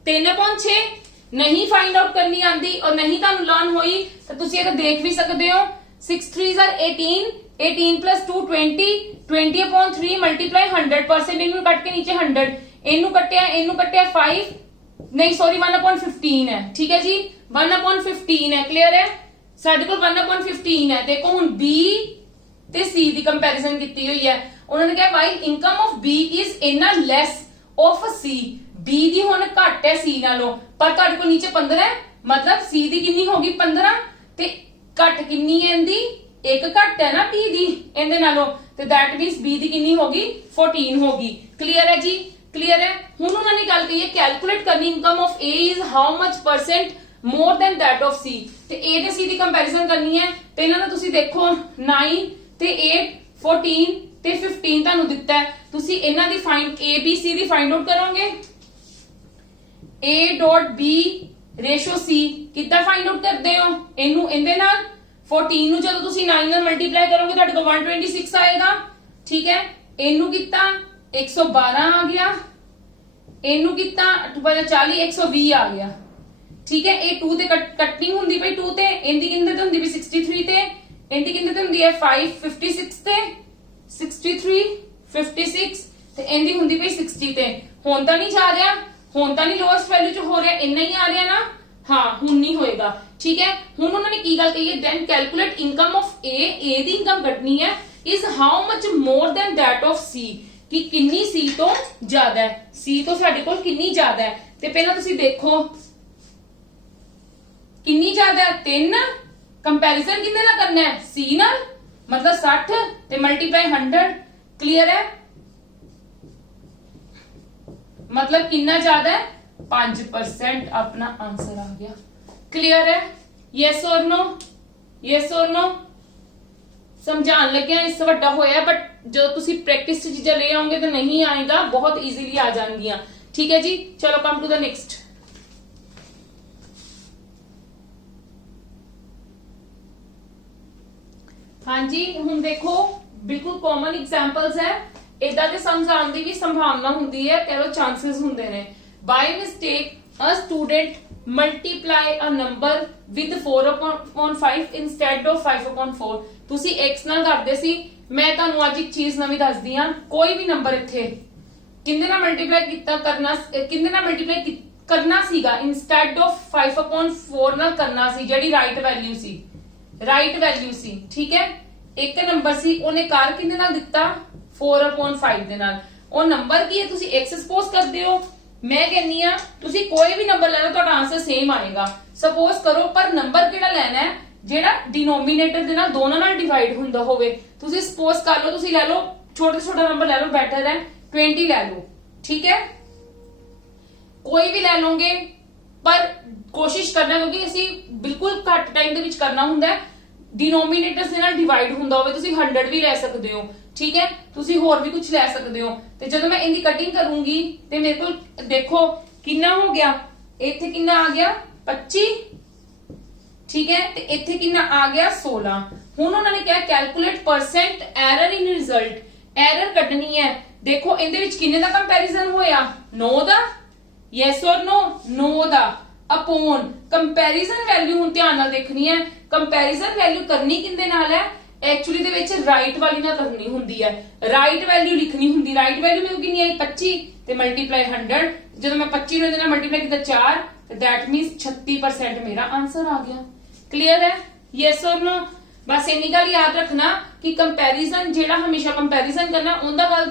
3/6। ਨਹੀਂ ਫਾਈਂਡ ਆਊਟ ਕਰਨੀ ਆਂਦੀ ਔਰ ਨਹੀਂ ਤੁਹਾਨੂੰ ਲਰਨ ਹੋਈ ਤਾਂ ਤੁਸੀਂ ਇਹ ਦੇਖ ਵੀ ਸਕਦੇ ਹੋ। 6 3s are 18, 18 plus 2 20, 20/3 multiply 100%। ਇਹਨੂੰ ਕੱਟ ਕੇ ਨੀਚੇ 100, ਇਹਨੂੰ ਕੱਟਿਆ 5 नहीं सॉरी 1/15 है। ठीक है जी, 1/15 है। क्लियर है, ਸਾਡੇ ਕੋਲ 1/15 ਹੈ। ਦੇਖੋ ਹੁਣ B ਤੇ C ਦੀ ਕੰਪੈਰੀਜ਼ਨ ਕੀਤੀ ਹੋਈ ਹੈ। ਉਹਨਾਂ ਨੇ ਕਿਹਾ while income of B is ਇਨਾ ਲੈਸ ਆਫ C, B ਦੀ ਹੁਣ ਘੱਟ ਹੈ C ਨਾਲੋਂ, ਪਰ ਤੁਹਾਡੇ ਕੋਲ ਨੀਚੇ 15 ਹੈ, ਮਤਲਬ C ਦੀ ਕਿੰਨੀ ਹੋਗੀ 15 ਤੇ ਘੱਟ ਕਿੰਨੀ ਹੈ ਇਹਦੀ, ਇੱਕ ਘੱਟ ਹੈ ਨਾ B ਦੀ ਇਹਦੇ ਨਾਲੋਂ, ਤੇ that means B ਦੀ ਕਿੰਨੀ ਹੋਗੀ 14 ਹੋਗੀ। ਕਲੀਅਰ ਹੈ ਜੀ, ਕਲੀਅਰ ਹੈ। ਹੁਣ ਉਹਨਾਂ ਨੇ ਗੱਲ ਕਹੀ ਹੈ ਕੈਲਕੂਲੇਟ ਕਰਨੀ income of A is how much percent more than that of C, ਤੇ A ਤੇ C ਦੀ ਕੰਪੈਰੀਜ਼ਨ ਕਰਨੀ ਹੈ। ਤੇ ਇਹਨਾਂ ਦਾ ਤੁਸੀਂ ਦੇਖੋ 9 ਤੇ 8 14 ਤੇ 15 ਤੁਹਾਨੂੰ ਦਿੱਤਾ ਹੈ, ਤੁਸੀਂ ਇਹਨਾਂ ਦੀ find A B C the find out ਕਰੋਗੇ। A dot B ratio C ਕਿੱਦਾਂ ਫਾਈਂਡ ਆਊਟ ਕਰਦੇ ਹੋ, ਇਹਨੂੰ ਇਹਦੇ ਨਾਲ 14 ਨੂੰ ਜਦੋਂ ਤੁਸੀਂ 9 ਨਾਲ ਮਲਟੀਪਲਾਈ ਕਰੋਗੇ ਤੁਹਾਡੇ ਕੋਲ 126 ਆਏਗਾ। ਠੀਕ ਹੈ, ਇਹਨੂੰ ਕੀਤਾ 112 ਆ ਗਿਆ, ਇਹਨੂੰ ਕੀਤਾ 40 120 ਆ ਗਿਆ। ਠੀਕ ਹੈ, ਇਹ 2 ਤੇ ਕਟਿੰਗ ਹੁੰਦੀ ਪਈ 2 ਤੇ, ਇਹਦੀ ਕਿੰਨੇ ਤੇ ਹੁੰਦੀ ਪਈ 63 ਤੇ, ਇਹਦੀ ਕਿੰਨੇ ਤੇ ਹੁੰਦੀ ਹੈ 5 56 ਤੇ 63 56 ਤੇ ਇਹਦੀ ਹੁੰਦੀ ਪਈ 60 ਤੇ। ਹੁਣ ਤਾਂ ਨਹੀਂ ਜਾ ਰਿਹਾ, ਹੁਣ ਤਾਂ ਨਹੀਂ ਲੋਐਸਟ ਵੈਲਿਊ ਚ ਹੋ ਰਿਹਾ, ਇੰਨਾ ਹੀ ਆ ਰਿਹਾ ਨਾ, ਹਾਂ ਹੁਣ ਨਹੀਂ ਹੋਏਗਾ। ਠੀਕ ਹੈ, ਹੁਣ ਉਹਨਾਂ ਨੇ ਕੀ ਗੱਲ ਕਹੀ ਹੈ then calculate income of A ਦੀ ਇਨਕਮ ਕੱਢਣੀ ਹੈ is how much more than that of C, ਕਿ ਕਿੰਨੀ C ਤੋਂ ਜ਼ਿਆਦਾ ਹੈ, C ਤੋਂ ਸਾਡੇ ਕੋਲ ਕਿੰਨੀ ਜ਼ਿਆਦਾ ਹੈ। ਤੇ ਪਹਿਲਾਂ ਤੁਸੀਂ ਦੇਖੋ ਕਿੰਨੀ ਜ਼ਿਆਦਾ ਹੈ 3, ਕੰਪੈਰੀਜ਼ਨ ਕਿੰਨੇ ਨਾਲ ਕਰਨਾ ਹੈ C ਨਾਲ, ਮਤਲਬ 60 ਤੇ ਮਲਟੀਪਲਾਈ 100। ਕਲੀਅਰ ਹੈ, मतलब कितना ज्यादा है 5% अपना आंसर आ गया। क्लियर है, यस और नो, यस और नो। समझान लगे इस वड्डा होया, बट जो तुसी प्रैक्टिस चीजें ले आओगे तो नहीं आएगा, बहुत इजीली आ जाएंगियां। ठीक है जी, चलो कम टू द नेक्स्ट। हाँ जी, हुण देखो बिल्कुल कॉमन एग्जांपल्स है, इदा दे समझाने की भी संभावना होंदी है, कह लो चांसेस होंदे ने। By mistake a student multiply a number with 4/5 instead of 5/4। तुसी x नाल करदे सी, मैं तुहानू अज एक चीज नवी दसदी हां, कोई भी नंबर इत्थे किंदे नाल मल्टीप्लाई कीता करना, किंदे नाल मल्टीप्लाई करना सीगा इंस्टेड ऑफ 5/4 नाल करना सी, जेहड़ी right value C, right value C. ठीक है, एक नंबर सी ओने कार किंदे नाल दित्ता 4/5 दे नाल। ਉਹ नंबर की है, तुसी x सपोज करदे हो, मैं कहनी आ तुसी कोई भी नंबर ले लो ਤੁਹਾਡਾ आंसर सेम आएगा। सपोज करो पर नंबर ਕਿਹੜਾ ਲੈਣਾ ਹੈ ਜਿਹੜਾ डिनोमिनेटर ਦੇ ਨਾਲ ਦੋਨਾਂ ਨਾਲ डिवाइड ਹੁੰਦਾ ਹੋਵੇ। तुसी सपोज कर लो, तुसी ले लो छोटा छोटा नंबर ले लो, बेटर है 20 ले लो। ठीक है, कोई भी ले लोगे पर कोशिश करना, क्योंकि ਅਸੀਂ ਬਿਲਕੁਲ ਘੱਟ ਟਾਈਮ ਦੇ ਵਿੱਚ ਕਰਨਾ ਹੁੰਦਾ ਹੈ, डिनोमिनेटर्स ਦੇ ਨਾਲ डिवाइड ਹੁੰਦਾ ਹੋਵੇ। ਤੁਸੀਂ 100 ਵੀ ਲੈ ਸਕਦੇ ਹੋ, ठीक है, तुसी होर भी कुछ ले सकते हो। ते जदों मैं इनकी कटिंग करूंगी ते मेरे को देखो कितना हो गया, इत्थे कितना आ गया 25। ठीक है, ते इत्थे कितना आ गया 16। हुण उन्होंने क्या calculate percent error in result, error कढनी है। देखो इहदे विच किन्ने दा कंपैरिजन होया 9 दा, यस और नो 9 दा अपॉन कंपैरिजन वैल्यू। हुण ध्यान नाल देखनी है, कंपैरिजन वैल्यू करनी किंदे नाल है, एक्चुअली दे विच राइट वाली ना करनी हुंदी है, राइट वैल्यू लिखनी हुंदी। राइट वैल्यू मेरे कितनी है 25 ते मल्टीप्लाई 100, जब मैं 25 ਨੂੰ ਇਹਦੇ ਨਾਲ मल्टीप्लाई ਕੀਤਾ 4 ਤੇ दैट मींस 36% मेरा आंसर आ गया। क्लियर है, यस और नो। बस इन्नी गल याद रखना कि कंपैरिजन जेड़ा हमेशा कंपैरिजन करना उनदा गल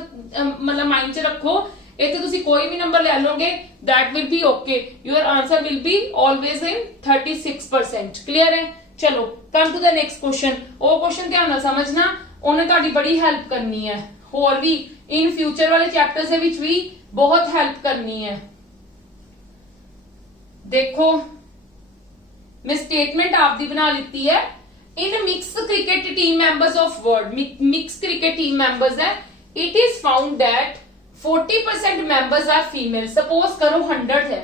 मतलब माइंड च रखो। इत्थे तुसी कोई भी नंबर ले लोगे that will be okay, your answer will be always in 36%। Clear है, चलो come to the next question. वो क्वेश्चन ध्यान नाल समझना, उन्हें तुहाडी बड़ी हेल्प करनी है, होर भी इन फ्यूचर वाले चैप्टर्स दे विच भी बहुत हेल्प करनी है। देखो मैं स्टेटमेंट आपदी बना लीती है। In mixed cricket team members of world, mixed cricket team members है, it is found that 40% members are female. Suppose करो 100 है,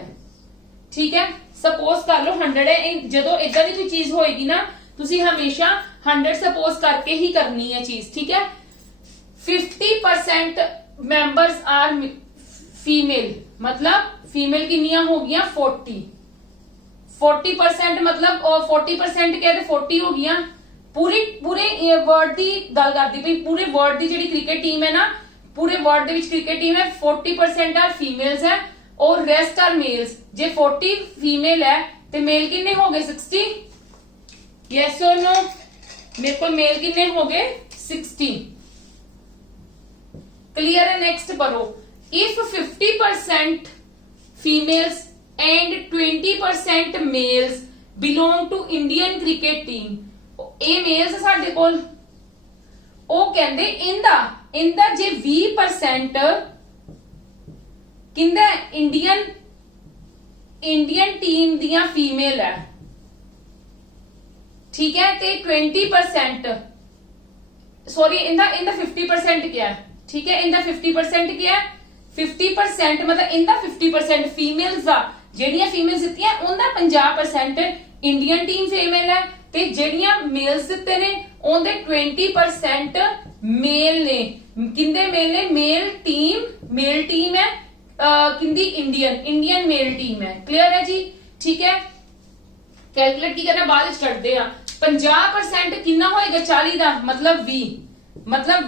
ठीक है, सपोज कर लो 100 है। जो इदा की कोई चीज होएगी ना, तुसी हमेशा 100 सपोज करके ही करनी है चीज। ठीक है, 50% मेंबर्स आर फीमेल, मतलब फीमेल कितनियां हो गया 40। 40% मतलब 40% कहते 40 हो गया। पूरे वर्ल्ड की गल करती पई, पूरे वर्ल्ड की जिहड़ी क्रिकेट टीम है ना, पूरे वर्ल्ड दे विच क्रिकेट टीम है 40% आर फीमेल्स है और रेस्ट आर मेल्स। जे 40 फीमेल है ते मेल कितने हो गए 60। यस और नो? मेरे को मेल कितने हो गए 60। क्लियर है? नेक्स्ट पढ़ो। If 50% females and 20% males belong to Indian cricket team, ਇਹ ਮੇਲਸ ਸਾਡੇ ਕੋਲ, ਉਹ ਕਹਿੰਦੇ ਇਹਦਾ ਜੇ 20% ਕਿੰਦਾ ਇੰਡੀਅਨ ਟੀਮ ਦੀਆਂ ਫੀਮੇਲ ਹੈ, ठीक है, ਤੇ 20% सॉरी इंदा 50% क्या है, ठीक है, इंदा 50% क्या है, 50% मतलब इंदा 50% फीमेल्स दा ਜਿਹੜੀਆਂ ਫੀਮੇਲਸ ਦਿੱਤੀਆਂ ਉਹਦਾ 50% ਇੰਡੀਅਨ ਟੀਮ ਫੀਮੇਲ ਹੈ, ਤੇ ਜਿਹੜੀਆਂ ਮੇਲਸ ਦਿੱਤੇ ਨੇ ਉਹਦੇ 20% ਮੇਲ ਨੇ। ਕਿੰਦੇ ਮੇਲ ਨੇ? ਮੇਲ ਟੀਮ ਹੈ ਕਿੰਦੀ ਇੰਡੀਅਨ ਮੇਲ ਟੀਮ ਹੈ। क्लियर है जी? ठीक है, कैलकुलेट की करना बाद करते हैं। 50% कितना होएगा 40 ਦਾ मतलब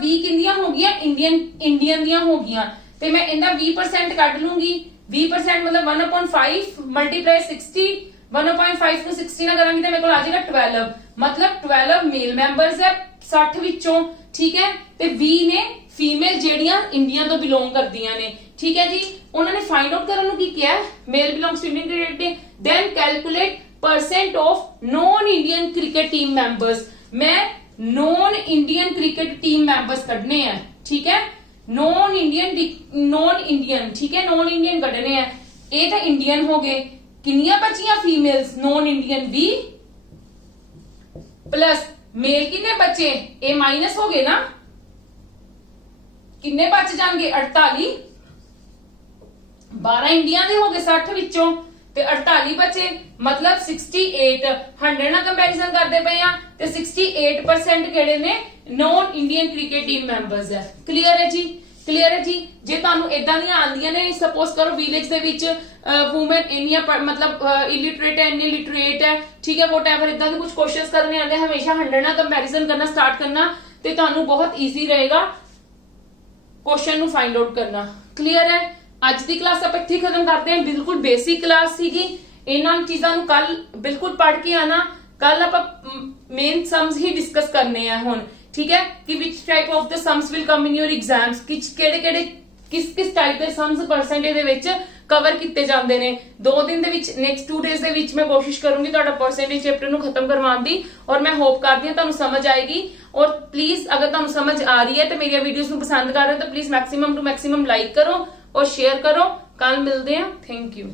20 ਕਿੰਦੀਆਂ ਹੋ ਗਈਆਂ ਇੰਡੀਅਨ ਦੀਆਂ ਹੋ ਗਈਆਂ, ਤੇ ਮੈਂ ਇਹਦਾ 20% ਕੱਢ ਲੂੰਗੀ। 20% मतलब 1/5 ਮਲਟੀਪਲਾਈ 60, 1/5 ਨੂੰ 60 ਨਾਲ ਕਰਾਂਗੀ ਤੇ ਮੇਰੇ ਕੋਲ ਆ ਜਾਏਗਾ 12, मतलब 12 ਮੇਲ ਮੈਂਬਰਸ ਹੈ 60 ਵਿੱਚੋਂ, ਠੀਕ ਹੈ, ਤੇ 20 ਨੇ ਫੀਮੇਲ ਜਿਹੜੀਆਂ ਇੰਡੀਆ ਤੋਂ ਬਿਲੋਂਗ ਕਰਦੀਆਂ ਨੇ, ਠੀਕ ਹੈ ਜੀ। ਉਹਨਾਂ ਨੇ ਫਾਈਂਡ ਆਊਟ ਕਰਨ ਨੂੰ ਕੀ ਕਿਹਾ? Male belongs to Indian cricket team, then calculate percent of non Indian cricket team members. मैं non Indian cricket team members कढने हैं, ठीक है, नॉन इंडियन, ठीक है, नॉन इंडियन कढने हैं। ये तो इंडियन हो गए, कितनियां बचियां females non Indian 20 plus male कितने बचे? ए माइनस हो गए ना, कितने बच जाएंगे? 48, 12 इंडिया दे हो गए 60 विचों ਤੇ 48 बचे, मतलब 68 100 ਨਾਲ ਕੰਪੈਰੀਜ਼ਨ ਕਰਦੇ ਪਏ ਆ, ਤੇ 68% ਕਿਹੜੇ ਨੇ? Non Indian cricket team members ਹੈ। ਕਲੀਅਰ ਹੈ ਜੀ? ਕਲੀਅਰ ਹੈ ਜੀ। ਜੇ ਤੁਹਾਨੂੰ ਇਦਾਂ ਦੀਆਂ ਆਂਦੀਆਂ ਨੇ, ਸਪੋਜ਼ ਕਰੋ ਵਿਲੇਜ ਦੇ ਵਿੱਚ ਵੂਮਨ ਇੰਨੀਆਂ मतलब ਇਲਿਟਰੇਟ ਹੈ, ਇੰਨੀ ਲਿਟਰੇਟ ਹੈ, ਠੀਕ ਹੈ, ਵੋਟਐਵਰ ਇਦਾਂ ਦੇ ਕੁਝ ਕੁਐਸਚਨਸ ਕਰਨੇ ਆਉਂਦੇ, ਹਮੇਸ਼ਾ 100 ਨਾਲ ਕੰਪੈਰੀਜ਼ਨ ਕਰਨਾ ਸਟਾਰਟ ਕਰਨਾ, ਤੇ ਤੁਹਾਨੂੰ ਬਹੁਤ ਈਜ਼ੀ ਰਹੇਗਾ क्वेश्चन ਨੂੰ फाइंड आउट करना। क्लियर है? ਅੱਜ ਦੀ ਕਲਾਸ ਆਪਾਂ ਇੱਥੇ ਖਤਮ ਕਰਦੇ ਹਾਂ। ਬਿਲਕੁਲ ਬੇਸਿਕ ਕਲਾਸ ਸੀਗੀ, ਇਹਨਾਂ ਚੀਜ਼ਾਂ ਨੂੰ ਕੱਲ ਬਿਲਕੁਲ ਪੜ੍ਹ ਕੇ ਆਣਾ। ਕੱਲ ਆਪਾਂ ਮੇਨ ਸਮਸ ਹੀ ਡਿਸਕਸ ਕਰਨੇ ਆ ਹੁਣ, ਠੀਕ ਹੈ, ਕਿ ਵਿਚ type of the sums will come in your exams, ਕਿਹੜੇ ਕਿਸ ਟਾਈਪ ਦੇ ਸਮਸ ਪਰਸੈਂਟੇਜ ਦੇ ਵਿੱਚ ਕਵਰ ਕੀਤੇ ਜਾਂਦੇ ਨੇ। 2 ਦਿਨ ਦੇ ਵਿੱਚ, ਨੈਕਸਟ 2 ਡੇਜ਼ ਦੇ ਵਿੱਚ ਮੈਂ ਕੋਸ਼ਿਸ਼ ਕਰੂੰਗੀ ਤੁਹਾਡਾ ਪਰਸੈਂਟੇਜ ਚੈਪਟਰ ਨੂੰ ਖਤਮ ਕਰਵਾਉਣ ਦੀ, ਔਰ ਮੈਂ ਹੋਪ ਕਰਦੀ ਹਾਂ ਤੁਹਾਨੂੰ ਸਮਝ ਆਏਗੀ। ਔਰ ਪਲੀਜ਼ ਅਗਰ ਤੁਹਾਨੂੰ ਸਮਝ ਆ ਰਹੀ ਹੈ ਤੇ ਮੇਰੀਆਂ ਵੀਡੀਓਜ਼ ਨੂੰ ਪਸੰਦ ਕਰ ਰਹੇ ਹੋ ਤਾਂ please maximum to maximum like ਕਰੋ और शेयर करो। कल मिलते हैं। Thank you.